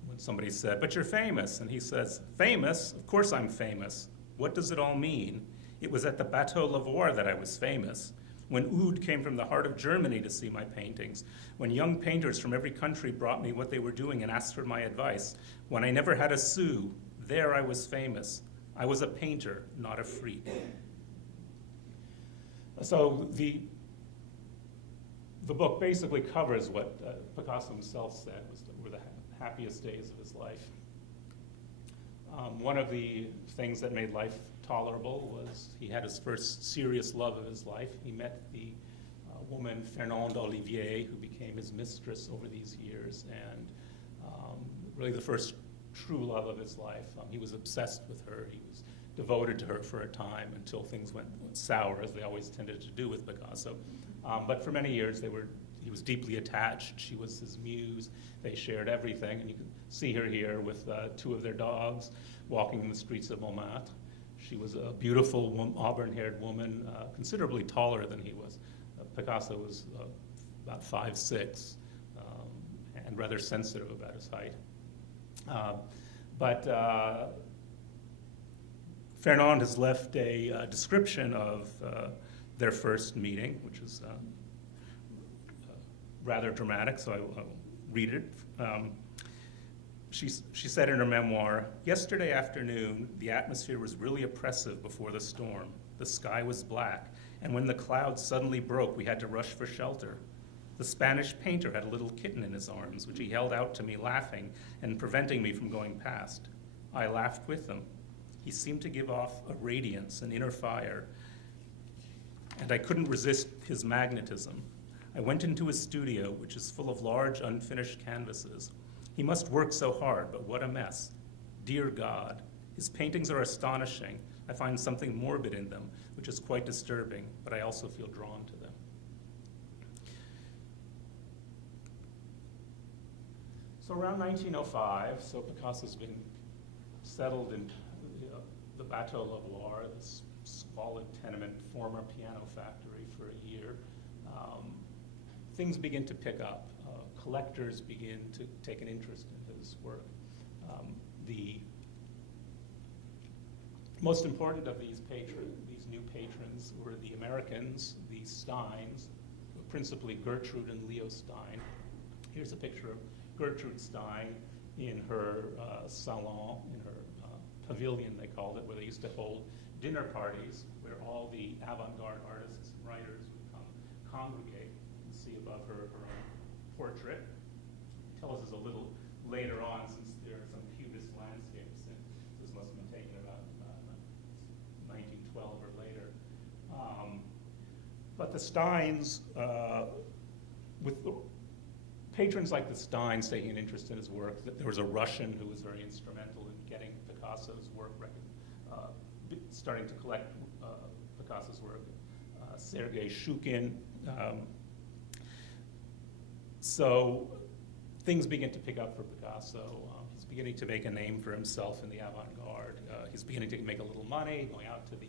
when somebody said, "But you're famous," and he says, "Famous? Of course I'm famous. What does it all mean? It was at the Bateau Lavoir that I was famous. When Oud came from the heart of Germany to see my paintings, when young painters from every country brought me what they were doing and asked for my advice, when I never had a sou, there I was famous. I was a painter, not a freak." So the book basically covers what Picasso himself said were the happiest days of his life. One of the things that made life tolerable was he had his first serious love of his life. He met the woman Fernande Olivier, who became his mistress over these years, and really the first true love of his life. He was obsessed with her. He was devoted to her for a time until things went sour, as they always tended to do with Picasso. But for many years, he was deeply attached. She was his muse. They shared everything, and you can see her here with two of their dogs walking in the streets of Montmartre. She was a beautiful auburn-haired woman, considerably taller than he was. Picasso was about 5'6", and rather sensitive about his height. But Fernande has left a description of their first meeting, which is rather dramatic, so I'll read it. She said in her memoir, "Yesterday afternoon, the atmosphere was really oppressive before the storm. The sky was black, and when the clouds suddenly broke, we had to rush for shelter. The Spanish painter had a little kitten in his arms, which he held out to me, laughing and preventing me from going past. I laughed with him. He seemed to give off a radiance, an inner fire, and I couldn't resist his magnetism. I went into his studio, which is full of large, unfinished canvases. He must work so hard, but what a mess. Dear God, his paintings are astonishing, I find something morbid in them, which is quite disturbing, but I also feel drawn to them. So around 1905, so Picasso's been settled in the Bateau Lavoir, this squalid tenement, former piano factory, for a year. Things begin to pick up. Collectors begin to take an interest in his work. The most important of these new patrons were the Americans, the Steins, principally Gertrude and Leo Stein. Here's a picture of Gertrude Stein in her salon, in her pavilion, they called it, where they used to hold dinner parties, where all the avant-garde artists and writers would come congregate. You can see above her own portrait. Tell us a little later on, since there are some cubist landscapes, and this must have been taken about 1912 or later. But the Steins, with the patrons like the Steins taking an interest in his work, there was a Russian who was very instrumental in getting Picasso's work, starting to collect Picasso's work, Sergei Shukin. So things begin to pick up for Picasso. He's beginning to make a name for himself in the avant-garde. He's beginning to make a little money, going out to the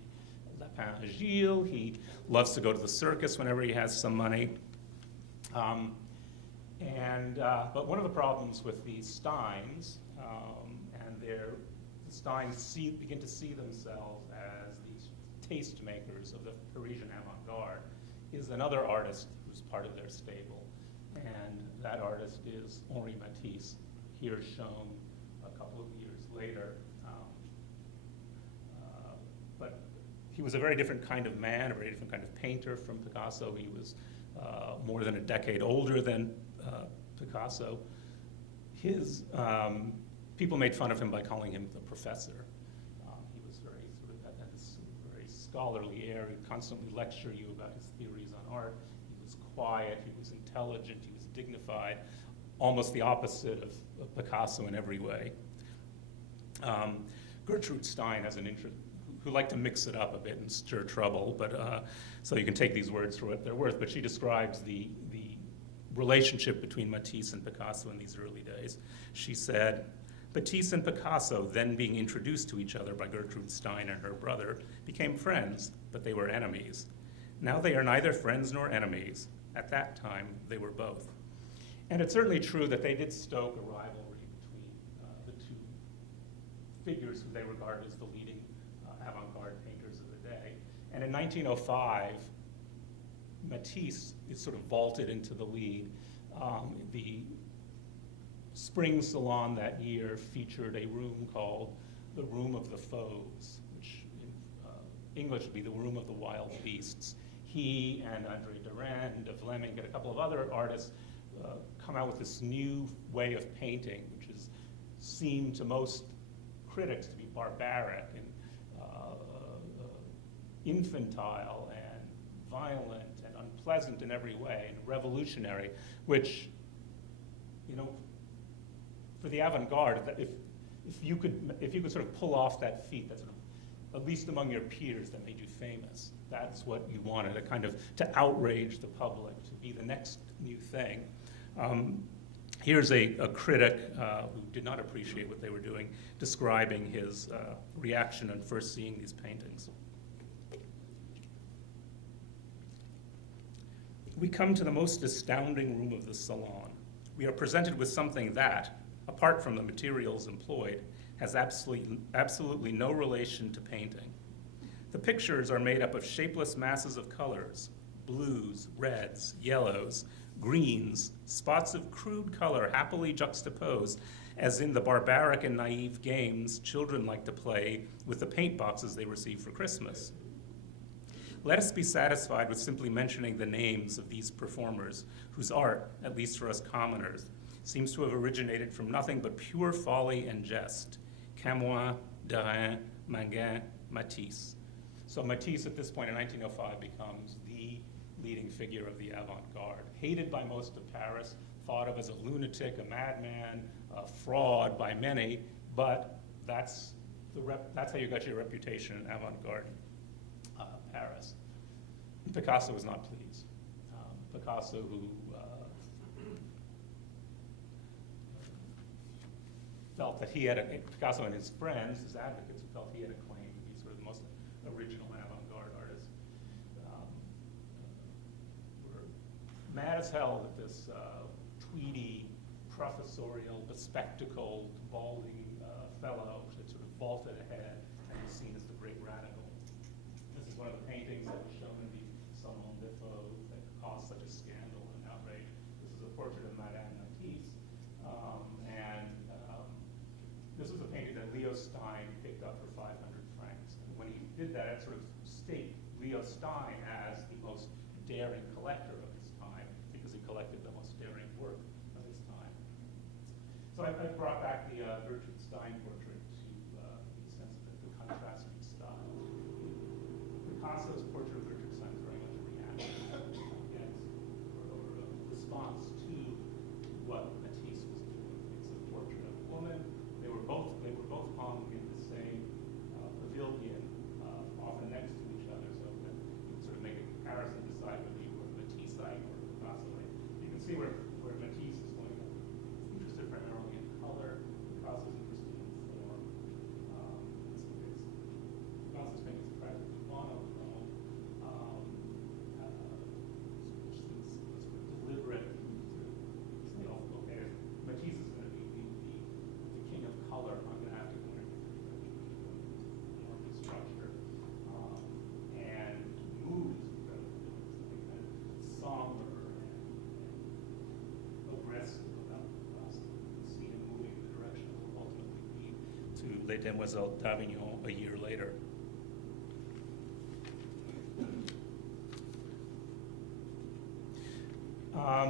Leper. He loves to go to the circus whenever he has some money. But one of the problems with the Steins, the Steins begin to see themselves as these tastemakers of the Parisian avant-garde, is another artist who's part of their stable. And that artist is Henri Matisse, here shown a couple of years later. But he was a very different kind of man, a very different kind of painter from Picasso. He was more than a decade older than Picasso. People made fun of him by calling him the professor. He was very had this very scholarly air. He'd constantly lecture you about his theories on art. He was quiet, he was intelligent, he was dignified, almost the opposite of Picasso in every way. Gertrude Stein has an interest, who liked to mix it up a bit and stir trouble, but so you can take these words for what they're worth, but she describes the relationship between Matisse and Picasso in these early days. She said, Matisse and Picasso, then being introduced to each other by Gertrude Stein and her brother, became friends, but they were enemies. Now they are neither friends nor enemies. At that time, they were both. And it's certainly true that they did stoke a rivalry between the two figures who they regard as the leading avant-garde painters of the day. And in 1905, Matisse is sort of vaulted into the lead. The Spring Salon that year featured a room called the Room of the Fauves, which in English would be the Room of the Wild Beasts. He and Andre Derain and De Vlaming and a couple of other artists come out with this new way of painting, which is seemed to most critics to be barbaric and infantile and violent and unpleasant in every way and revolutionary, which, for the avant-garde, if you could sort of pull off that feat, that sort of, at least among your peers, that made you famous, that's what you wanted, to outrage the public, to be the next new thing. Here's a critic who did not appreciate what they were doing, describing his reaction on first seeing these paintings. We come to the most astounding room of the salon. We are presented with something that, apart from the materials employed, has absolutely no relation to painting. The pictures are made up of shapeless masses of colors, blues, reds, yellows, greens, spots of crude color happily juxtaposed, as in the barbaric and naive games children like to play with the paint boxes they receive for Christmas. Let us be satisfied with simply mentioning the names of these performers, whose art, at least for us commoners, seems to have originated from nothing but pure folly and jest. Camoin, Derain, Mangin, Matisse. So Matisse at this point in 1905 becomes the leading figure of the avant-garde, hated by most of Paris, thought of as a lunatic, a madman, a fraud by many, but that's that's how you got your reputation in avant-garde Paris. Picasso was not pleased. Picasso, who felt that he had Picasso and his friends, his advocates, who felt he had a claim to be sort of the most original avant-garde artist, were mad as hell that this tweedy, professorial, bespectacled, balding fellow that sort of vaulted ahead and was seen as the great radical. This is one of the paintings that was shown in the Salon de Faux that caused such a scandal and outrage. This is a portrait of Madame Matisse, this was a painting that Leo Stein picked up for 500 francs. And when he did that, it sort of staked Leo Stein as the most daring collector of his time because he collected the most daring work of his time. So I brought back the Gertrude Stein portrait to the sense of the contrasting style. Picasso's portrait of Gertrude Stein is very much a reaction against or a response to what Matisse was doing. It's a portrait of a woman. They were both hung in the same pavilion, often next to each other, so that you could sort of make a comparison, decide whether you were Matisse-side or Picasso-side. You can see where Matisse is going to interested primarily in color. Picasso's interested in form. Picasso's painting is practically monochrome, which seems sort of deliberate. You know, okay, Matisse is going to be the king of color. I'm going to have to go into structure. And mood is incredibly something kind of somber and aggressive about Picasso. You see him moving in the direction that will ultimately lead to Les Demoiselles d'Avignon a year later.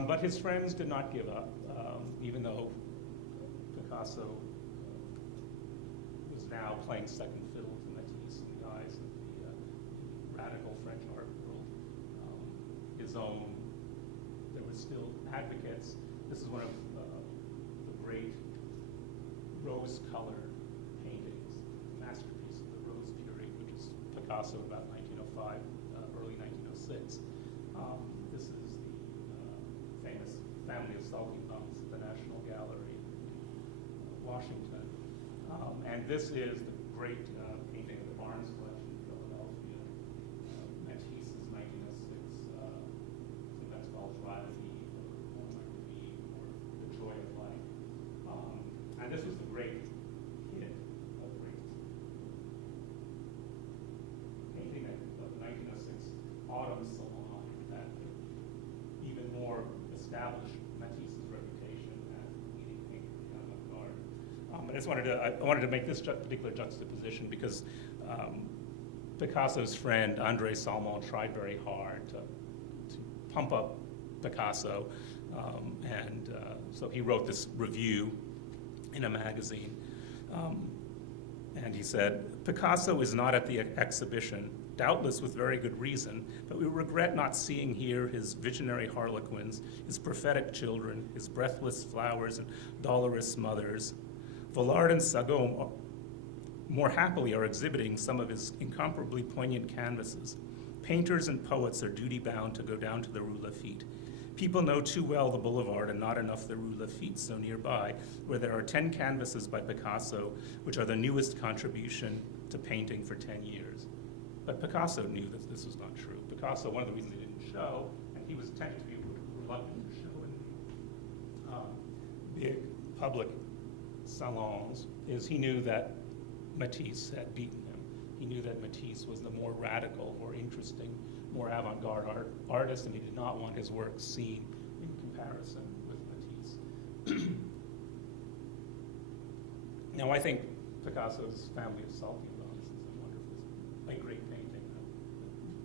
But his friends did not give up, even though Picasso was now playing second fiddle to Matisse in the eyes of the radical French art world. There were still advocates. This is one of the great rose-colored paintings, masterpiece of the Rose period, which is Picasso about 1905, early 1906. This is the famous family of Saltimbanques at the National Gallery in Washington. And this is the great painting of the Barnes collection in Philadelphia. Matisse's 1906, I think that's called Joie de Vivre, or The Joy of Life. And this was the great hit of the great painting of the 1906 Autumn Salon that even more established Matisse's reputation as the leading painter of the avant-garde. I wanted to make this particular juxtaposition because Picasso's friend André Salmon tried very hard to pump up Picasso, so he wrote this review in a magazine, and he said, "Picasso is not at the exhibition, doubtless with very good reason, but we regret not seeing here his visionary harlequins, his prophetic children, his breathless flowers and dolorous mothers. Vallard and Sagot more happily are exhibiting some of his incomparably poignant canvases. Painters and poets are duty-bound to go down to the Rue Lafitte. People know too well the boulevard and not enough the Rue Lafitte so nearby, where there are 10 canvases by Picasso, which are the newest contribution to painting for 10 years. But Picasso knew that this was not true. Picasso, one of the reasons he didn't show, and he was tended to be reluctant to show in big public salons, is he knew that Matisse had beaten him. He knew that Matisse was the more radical, more interesting, more avant-garde artist, and he did not want his work seen in comparison with Matisse. Now, I think Picasso's Family of Saltimbanques is a great painting.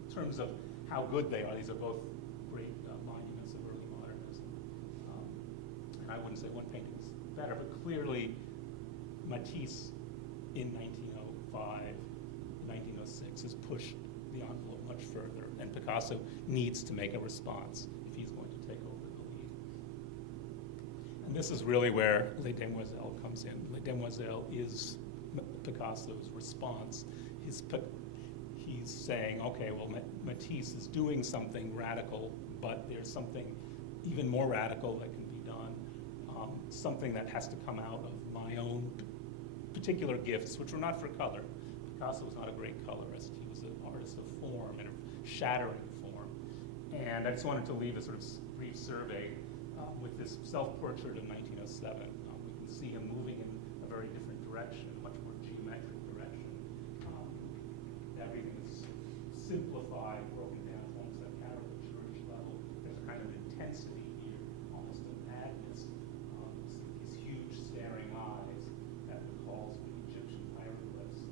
In terms of how good they are, these are both great monuments of early modernism. And I wouldn't say one painting is better, but clearly Matisse in 1905, 1906 has pushed the envelope much further, and Picasso needs to make a response if he's going to take over the lead. And this is really where Les Demoiselles comes in. Les Demoiselles is Picasso's response. He's saying, okay, well, Matisse is doing something radical, but there's something even more radical that can be done, something that has to come out of my own particular gifts, which were not for color. Picasso was not a great colorist. He was an artist of form and of shattering form. And I just wanted to leave a sort of brief survey with this self-portrait of 1907. We can see him moving in a very different direction, much more geometric direction. Everything is simplified, broken down to almost that caricaturish level. There's a kind of intensity here, almost a madness. These huge staring eyes that recalls the Egyptian hieroglyphs,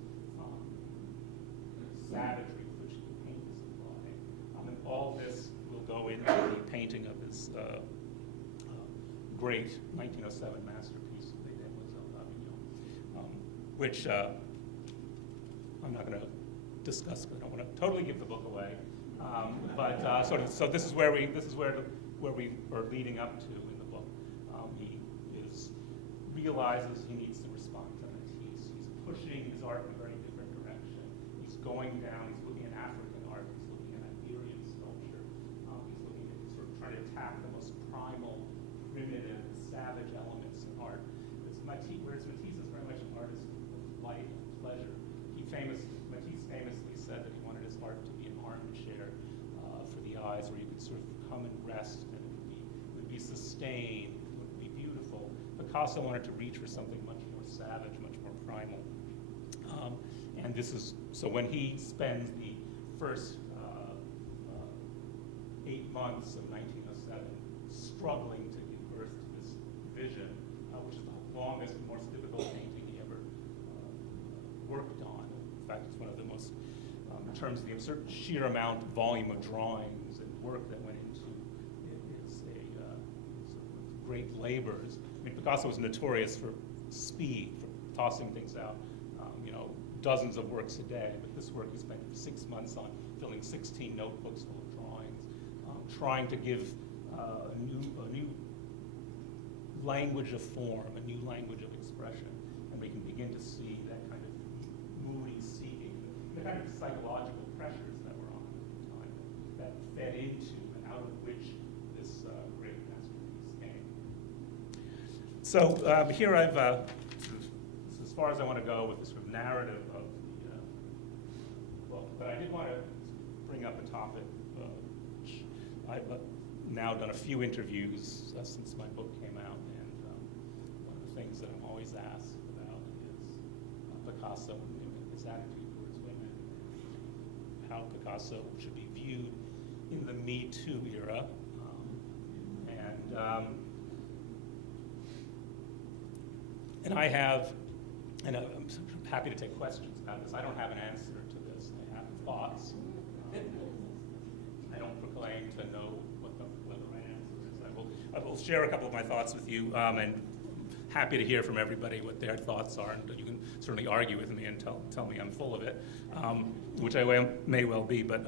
savagery with which the paint is applied. And all this will go into the painting of his great 1907 masterpiece, which I'm not going to discuss because I don't want to totally give the book away. So this is where we are leading up to in the book. He realizes he needs to respond to Matisse. He's pushing his art in a very different direction. He's going down. He's looking at African art. He's looking at Iberian sculpture. He's looking at sort of trying to attack the most primal, primitive, savage elements in art. Whereas Matisse is very much an artist of light and pleasure. Matisse famously said that he wanted his art to be an armchair for the eyes, where you could sort of come and rest, and it would be sustained, it would be beautiful. Picasso wanted to reach for something much more savage, much more primal. And this is, so when he spends the first 8 months of 1907 struggling to give birth to this vision, which is the longest and most difficult painting he ever worked on. In fact, it's one of the most, in terms of the sheer amount, volume of drawings and work that went into it, is a sort of great labors. I mean, Picasso was notorious for speed, for tossing things out, dozens of works a day. But this work he spent 6 months on, filling 16 notebooks full of drawings, trying to give a new language of form, a new language of expression, and we can begin to see that kind of moody seeking, the kind of psychological pressures that were on at the time, that fed into and out of which this great masterpiece came. So here I've, this is as far as I want to go with the sort of narrative of the book, but I did want to bring up a topic which I've now done a few interviews since my book came out, and one of the things that I'm always asked about is Picasso and his attitude towards women, how Picasso should be viewed in the Me Too era, and I have, and I'm happy to take questions about this. I don't have an answer to this. I have thoughts. I don't proclaim to know what the right answer is. I will share a couple of my thoughts with you, and happy to hear from everybody what their thoughts are. And you can certainly argue with me and tell me I'm full of it, which I may well be. But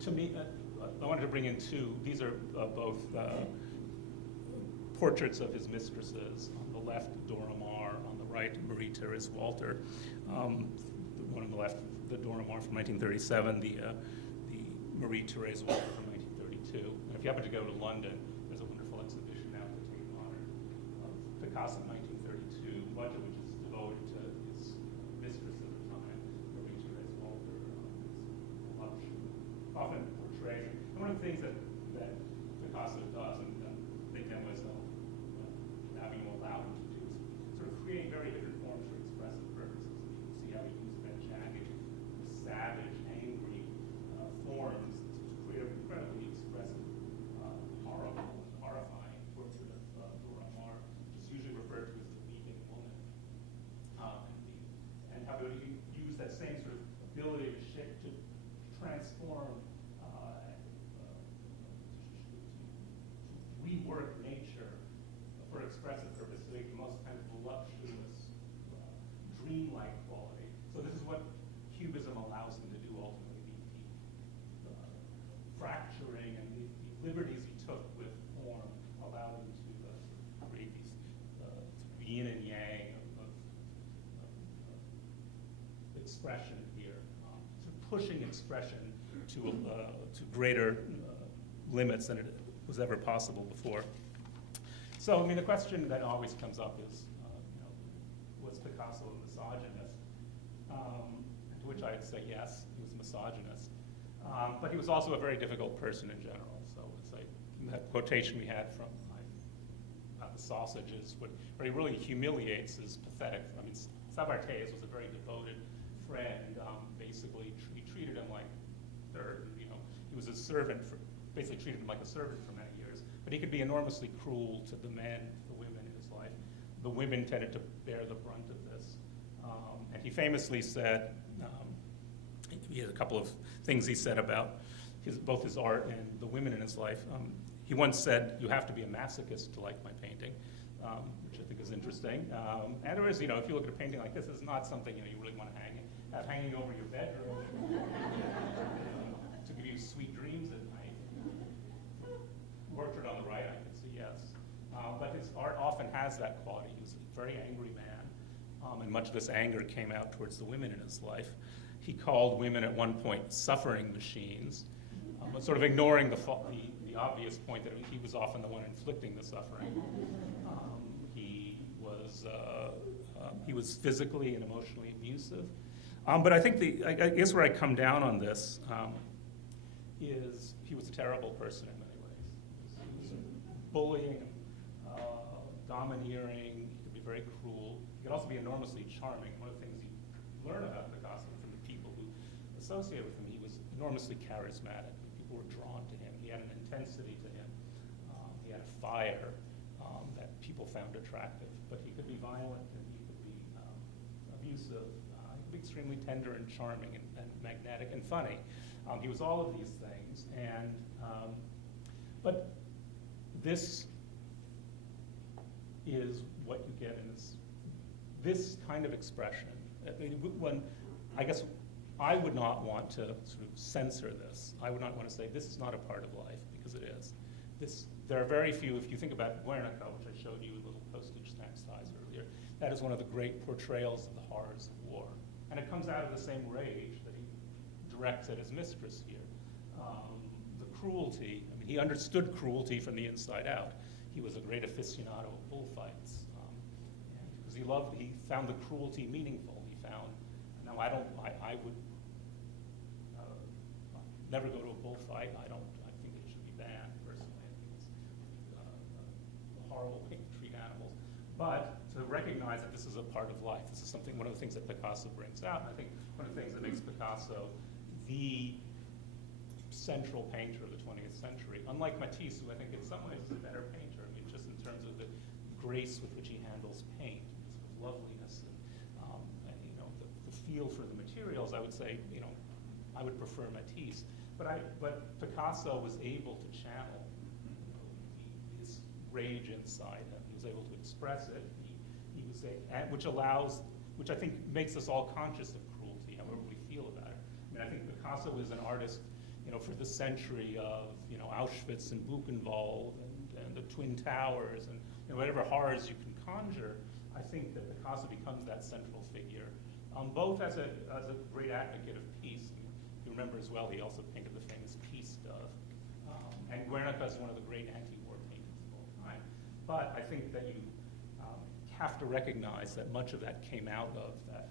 to me, I wanted to bring in two. These are both portraits of his mistresses. On the left, Dora Maar. On the right, Marie-Thérèse Walter. The one on the left, the Dora Maar from 1937. The Marie-Thérèse Walter from 1932. And if you happen to go to London, there's a wonderful exhibition now at the Tate Modern of Picasso 1932, much of which is devoted to his mistress at the time, Marie-Thérèse Walter. Often portrays. And one of the things that Picasso does, and I think that was having him allow him to do, is sort of create very different forms for expressive purposes. You can see how he uses that jagged, savage, angry forms to create an incredibly expressive, horrifying portrait of Dora Maar, which is usually referred to as the weeping woman. And how he used that same sort of ability to transform, to rework nature for expressive purpose, to make the most kind of voluptuous, dreamlike quality. So this is what Cubism allows him to do ultimately, the fracturing and the liberties he took with form allowed him to create these yin and yang of expression here, sort of pushing expression to greater limits than it was ever possible before. So, I mean, the question that always comes up is, was Picasso a misogynist? To which I'd say yes, he was a misogynist. But he was also a very difficult person in general. So it's like that quotation we had from about the sausages, where he really humiliates is pathetic. I mean, Sabartez was a very devoted friend. Basically, he treated him like third. He was a servant basically treated him like a servant for many years. But he could be enormously cruel to the men, the women in his life. The women tended to bear the brunt of this. And he famously said, he had a couple of things he said about both his art and the women in his life. He once said, "You have to be a masochist to like my painting," which I think is interesting. And there is, if you look at a painting like this, it's not something you really want to have hanging over your bedroom to give you sweet dreams at night. Portrait on the right, I can see yes. But his art often has that quality. He was a very angry man, and much of this anger came out towards the women in his life. He called women at one point suffering machines, sort of ignoring the obvious point that he was often the one inflicting the suffering. He was physically and emotionally abusive. But I think I guess where I come down on this is he was a terrible person in many ways. He was bullying, domineering. He could be very cruel. He could also be enormously charming. One of the things you learn about Picasso from the people who associated with him, he was enormously charismatic. People were drawn to him. He had an intensity to him. He had a fire that people found attractive. But he could be violent and he could be abusive. He could be extremely tender and charming and magnetic and funny. He was all of these things. But this is what you get in this kind of expression. I guess I would not want to sort of censor this. I would not want to say this is not a part of life, because it is. There are very few, if you think about Guernica, which I showed you in little postage stamp size earlier, that is one of the great portrayals of the horrors of war. And it comes out of the same rage that he directs at his mistress here. The cruelty, I mean, he understood cruelty from the inside out. He was a great aficionado of bullfights. Because he found the cruelty meaningful. He found, now I would never go to a bullfight. I think it should be banned, personally. I think it's a horrible way to treat animals. But to recognize that this is a part of life. This is one of the things that Picasso brings out. And I think one of the things that makes Picasso the central painter of the 20th century, unlike Matisse, who I think in some ways is a better painter. I mean, just in terms of the grace with which he handles paint, his loveliness, and the feel for the materials, I would say, I would prefer Matisse. But Picasso was able to channel his rage inside him. He was able to express it. Which I think makes us all conscious of cruelty, however we feel about it. I mean, I think Picasso is an artist, for the century of, Auschwitz and Buchenwald and the Twin Towers and whatever horrors you can conjure. I think that Picasso becomes that central figure, both as a great advocate of peace. You remember as well, he also painted the famous Peace Dove. And Guernica is one of the great anti-war paintings of all time. But I think that you have to recognize that much of that came out of that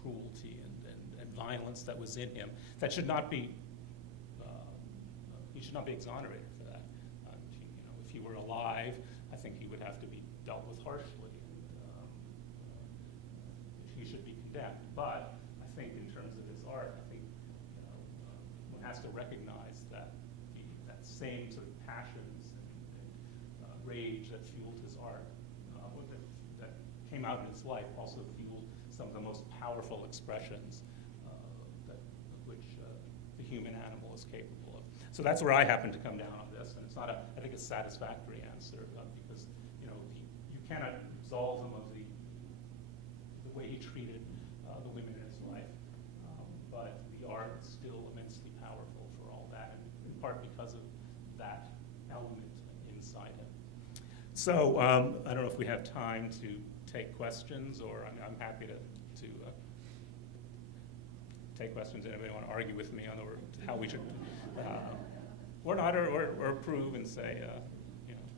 cruelty and violence that was in him. That should not be, he should not be exonerated for that. If he were alive, I think he would have to be dealt with harshly. He should be condemned. But I think in terms of his art, I think one has to recognize that that same sort of passions and rage that fueled his art, that came out in his life, also fueled some of the most powerful expressions of which the human animal is capable of. So that's where I happen to come down on this, and it's not I think a satisfactory answer, because you cannot absolve him of the way he treated the women in his life, but the art is still immensely powerful for all that, and in part because of that element inside him. So I don't know if we have time to take questions, or I'm happy to take questions. Anybody want to argue with me on how we should, or not, or approve and say,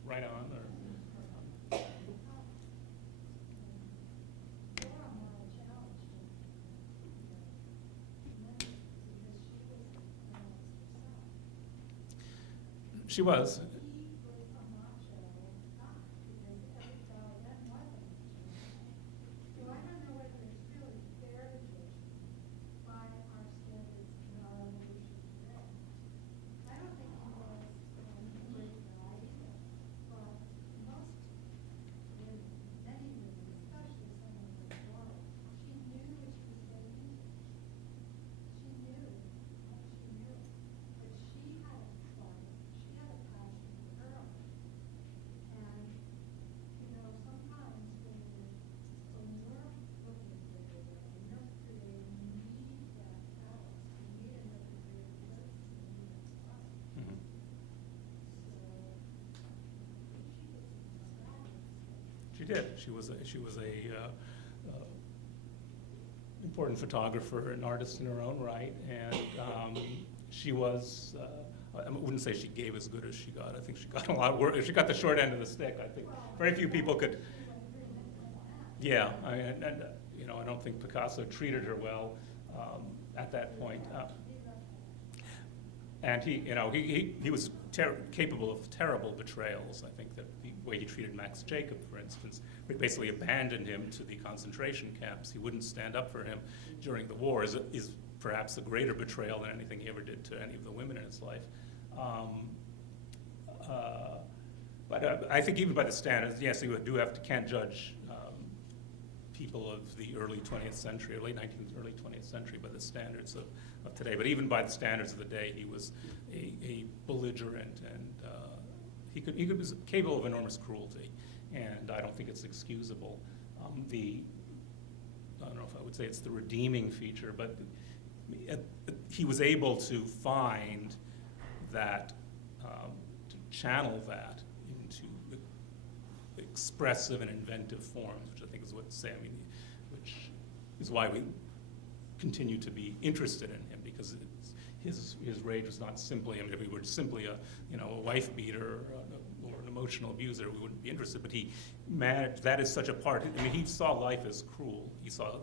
right on, or. She was. She did. She was a important photographer and artist in her own right, and she was. I wouldn't say she gave as good as she got. I think she got a lot of work. She got the short end of the stick. I think very few people could. Yeah, I don't think Picasso treated her well at that point. And he was capable of terrible betrayals. I think that the way he treated Max Jacob, for instance, basically abandoned him to the concentration camps. He wouldn't stand up for him during the war, is perhaps a greater betrayal than anything he ever did to any of the women in his life. But I think even by the standards, yes, you can't judge people of the early 20th century, or late 19th, early 20th century by the standards of today. But even by the standards of the day, he was a belligerent, and he was capable of enormous cruelty, and I don't think it's excusable. I don't know if I would say it's the redeeming feature, but he was able to find that, to channel that into expressive and inventive forms, which I think is which is why we continue to be interested in him, because his rage was not simply, if he were simply a wife beater or an emotional abuser, we wouldn't be interested, but he managed, that is such a part, he saw life as cruel. He saw,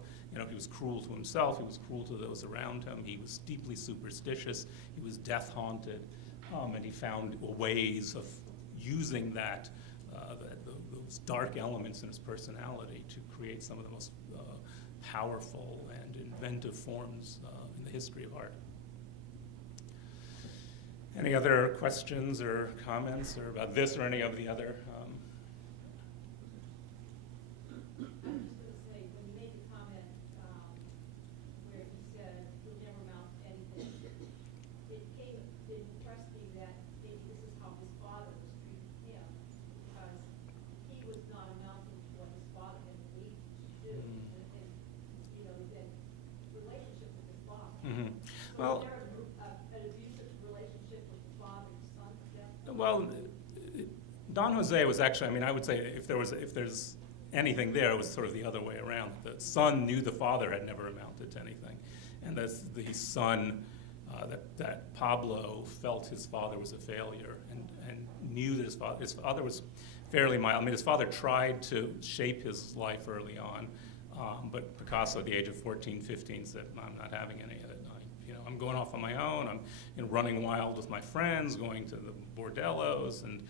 he was cruel to himself, he was cruel to those around him, he was deeply superstitious, he was death haunted, and he found ways of using those dark elements in his personality to create some of the most powerful and inventive forms in the history of art. Any other questions or comments or about this or any of the other? Well, an abusive relationship with the father and son. Well, Don Jose was actually. I would say if there's anything there, it was sort of the other way around. The son knew the father had never amounted to anything, and the son that Pablo felt his father was a failure and knew that his father was fairly mild. His father tried to shape his life early on, but Picasso at the age of 14, 15 said, "I'm not having any of it. I'm going off on my own. I'm running wild with my friends, going to the bordellos," and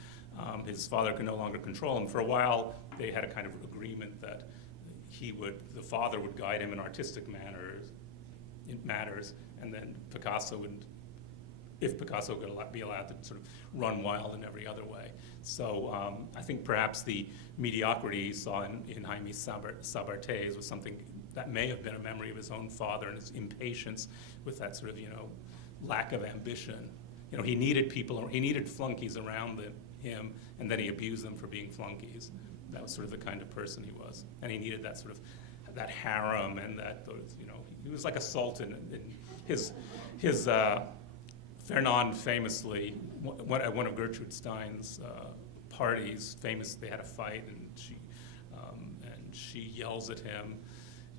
his father could no longer control him. For a while, they had a kind of agreement that the father would guide him in artistic matters, and then Picasso would, if Picasso could be allowed to sort of run wild in every other way. So I think perhaps the mediocrity he saw in Jaime Sabartés was something that may have been a memory of his own father and his impatience with that sort of, lack of ambition. He needed flunkies around him, and then he abused them for being flunkies. That was sort of the kind of person he was. And he needed that sort of, that harem and he was like a sultan. His Fernand famously, at one of Gertrude Stein's parties, they had a fight, and she yells at him,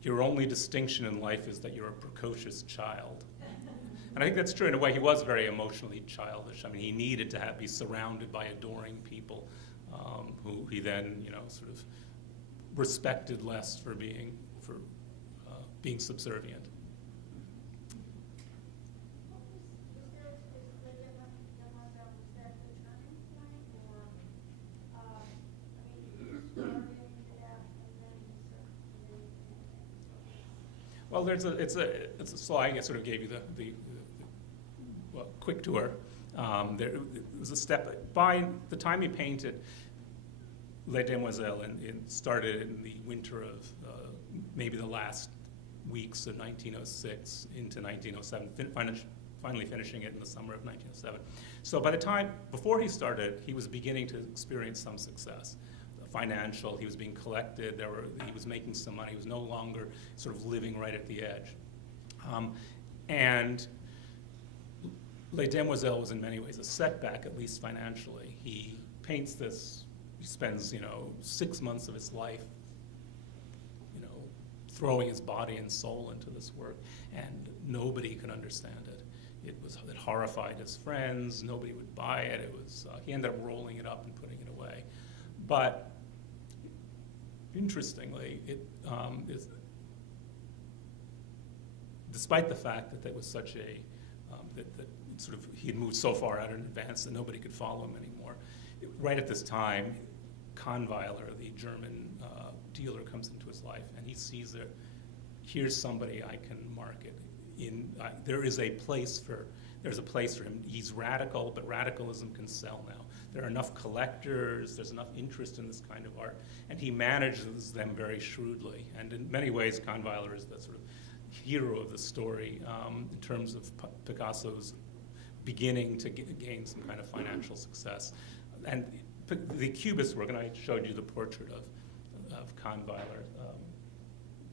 your only distinction in life is that you're a precocious child. And I think that's true. In a way, he was very emotionally childish. I mean, he needed to be surrounded by adoring people who he then, sort of respected less for being subservient. Well, it's a slide. I sort of gave you the quick tour. There was a step. By the time he painted Les Demoiselles, and it started in the winter of maybe the last weeks of 1906 into 1907, finally finishing it in the summer of 1907. So by the time, before he started, he was beginning to experience some success. Financial, he was being collected, he was making some money, he was no longer sort of living right at the edge. And Les Demoiselles was in many ways a setback, at least financially. He paints this, he spends 6 months of his life throwing his body and soul into this work, and nobody could understand it. It horrified his friends, nobody would buy it. He ended up rolling it up and putting it away. But interestingly, despite the fact that there was such that sort of he had moved so far out in advance that nobody could follow him anymore. Right at this time, Kahnweiler, the German dealer, comes into his life, and he sees that here's somebody I can market. There's a place for him. He's radical, but radicalism can sell now. There are enough collectors, there's enough interest in this kind of art, and he manages them very shrewdly. And in many ways, Kahnweiler is the sort of hero of the story in terms of Picasso's beginning to gain some kind of financial success. And the Cubist work, and I showed you the portrait of Kahnweiler,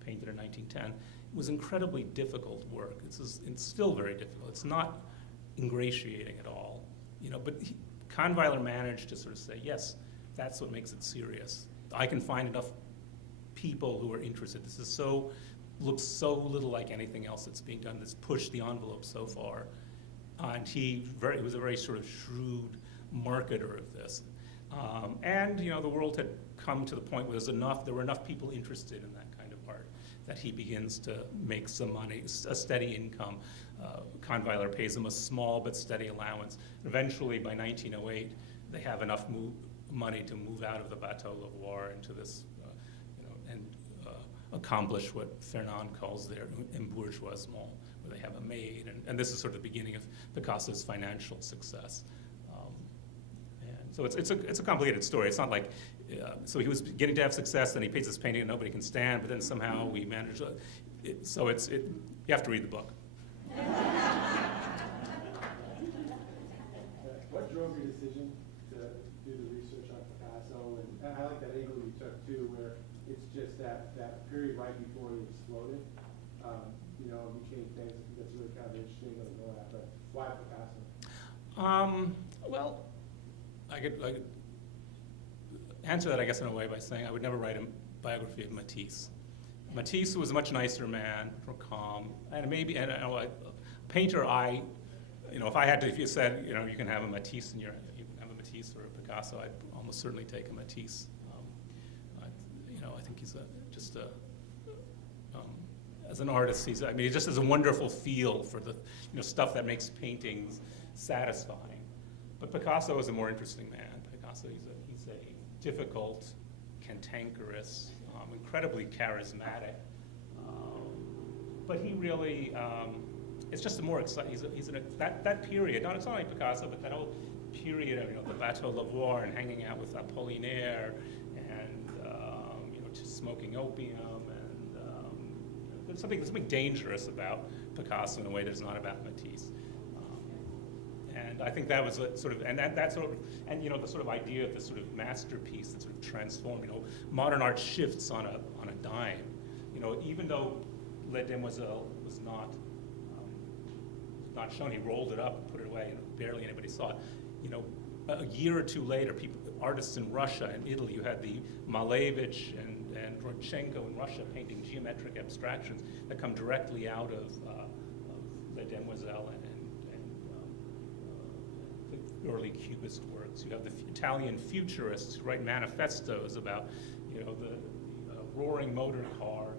painted in 1910, was incredibly difficult work. It's still very difficult. It's not ingratiating at all, but Kahnweiler managed to sort of say, yes, that's what makes it serious. I can find enough people who are interested. This looks so little like anything else that's being done. That's pushed the envelope so far. And he was a very sort of shrewd marketer of this. And the world had come to the point where there were enough people interested in that kind of art that he begins to make some money, a steady income. Kahnweiler pays him a small but steady allowance. Eventually, by 1908, they have enough money to move out of the Bateau Lavoir into this, and accomplish what Fernand calls their bourgeoisement, where they have a maid, and this is sort of the beginning of Picasso's financial success. And so it's a complicated story. It's not like so he was beginning to have success, and he paints this painting that nobody can stand, but then somehow we managed. You have to read the book. What drove your decision to do the research on Picasso? And I like that angle you took too, where it's just that period right before he exploded. You change things. That's really kind of interesting to know that. But why Picasso? Well, I could answer that, I guess, in a way by saying I would never write a biography of Matisse. Matisse was a much nicer man, more calm, and maybe, and a painter. If you said, you can have a Matisse you can have a Matisse or a Picasso, I'd almost certainly take a Matisse. I think he's as an artist, he just has a wonderful feel for the stuff that makes paintings satisfying. But Picasso is a more interesting man. Picasso, he's a difficult, cantankerous, incredibly charismatic. But he really, it's just a more exciting. That period. It's not only Picasso, but that whole period of the Bateau Lavoir and hanging out with Apollinaire and just smoking opium, and there's something dangerous about Picasso in a way that's not about Matisse. And I think that was the sort of the idea of this sort of masterpiece that sort of transformed. Modern art shifts on a dime. Even though Les Demoiselles was not shown, he rolled it up and put it away, and barely anybody saw it. A year or two later, artists in Russia and Italy, you had the Malevich and and Rodchenko in Russia painting geometric abstractions that come directly out of Les Demoiselles and the early Cubist works. You have the Italian futurists who write manifestos about, the roaring motor car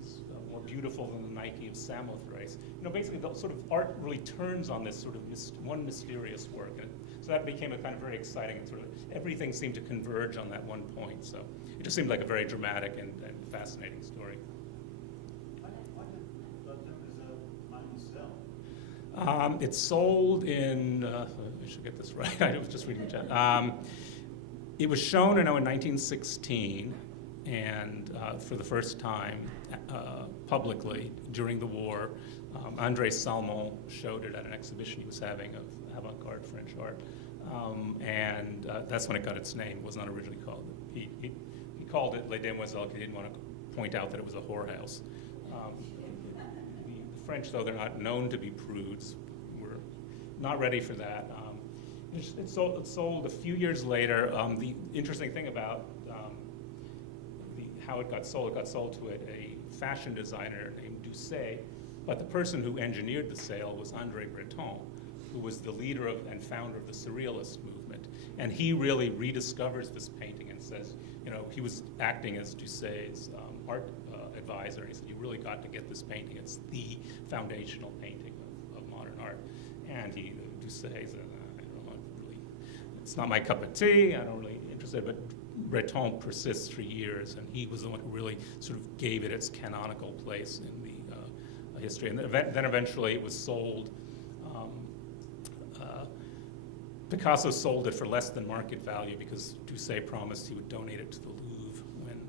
is more beautiful than the Nike of Samothrace. Basically the sort of art really turns on this sort of one mysterious work. And so that became a kind of very exciting and sort of everything seemed to converge on that one point. So it just seemed like a very dramatic and fascinating story. It sold in, I should get this right, I was just reading the chat. It was shown, in 1916, and for the first time publicly during the war. André Salmon showed it at an exhibition he was having of avant-garde French art. And that's when it got its name. It was not originally called it. He called it Les Demoiselles because he didn't want to point out that it was a whorehouse. The French, though they're not known to be prudes, were not ready for that. It sold a few years later. The interesting thing about how it got sold to a fashion designer named Doucet, but the person who engineered the sale was André Breton, who was the leader and founder of the Surrealist movement. And he really rediscovers this painting and says, he was acting as Doucet's art advisor. He said, you really got to get this painting. It's the foundational painting of modern art. And Doucet said, I don't know, really, it's not my cup of tea. I don't really interested, but Breton persists for years, and he was the one who really sort of gave it its canonical place in the history. And then eventually it was sold. Picasso sold it for less than market value because Doucet promised he would donate it to the Louvre when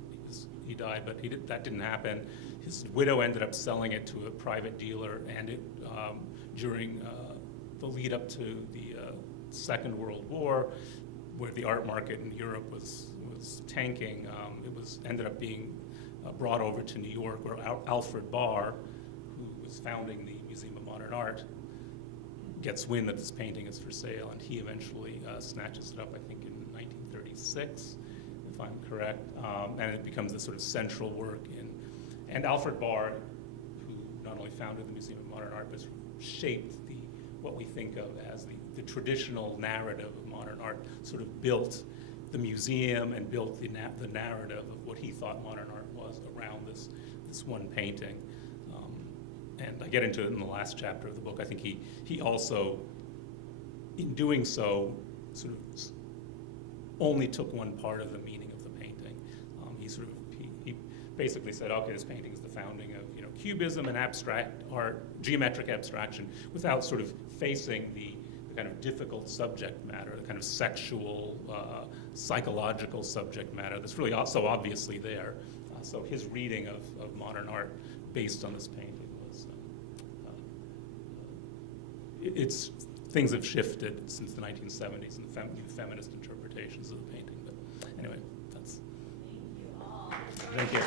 he died, but that didn't happen. His widow ended up selling it to a private dealer, and during the lead up to the Second World War, where the art market in Europe was tanking, it ended up being brought over to New York, where Alfred Barr, who was founding the Museum of Modern Art, gets wind that this painting is for sale, and he eventually snatches it up, I think in 1936, if I'm correct, and it becomes this sort of central work and Alfred Barr, who not only founded the Museum of Modern Art, but shaped what we think of as the traditional narrative of modern art, sort of built the museum and built the narrative of what he thought modern art was around this one painting. And I get into it in the last chapter of the book. I think he also, in doing so, sort of only took one part of the meaning of the painting. He basically said, okay, this painting is the founding of Cubism and abstract art, geometric abstraction, without sort of facing the kind of difficult subject matter, the kind of sexual, psychological subject matter that's really also obviously there. So his reading of modern art based on this painting was, things have shifted since the 1970s and the feminist interpretations of the painting. But anyway, that's. Thank you all. Thank you.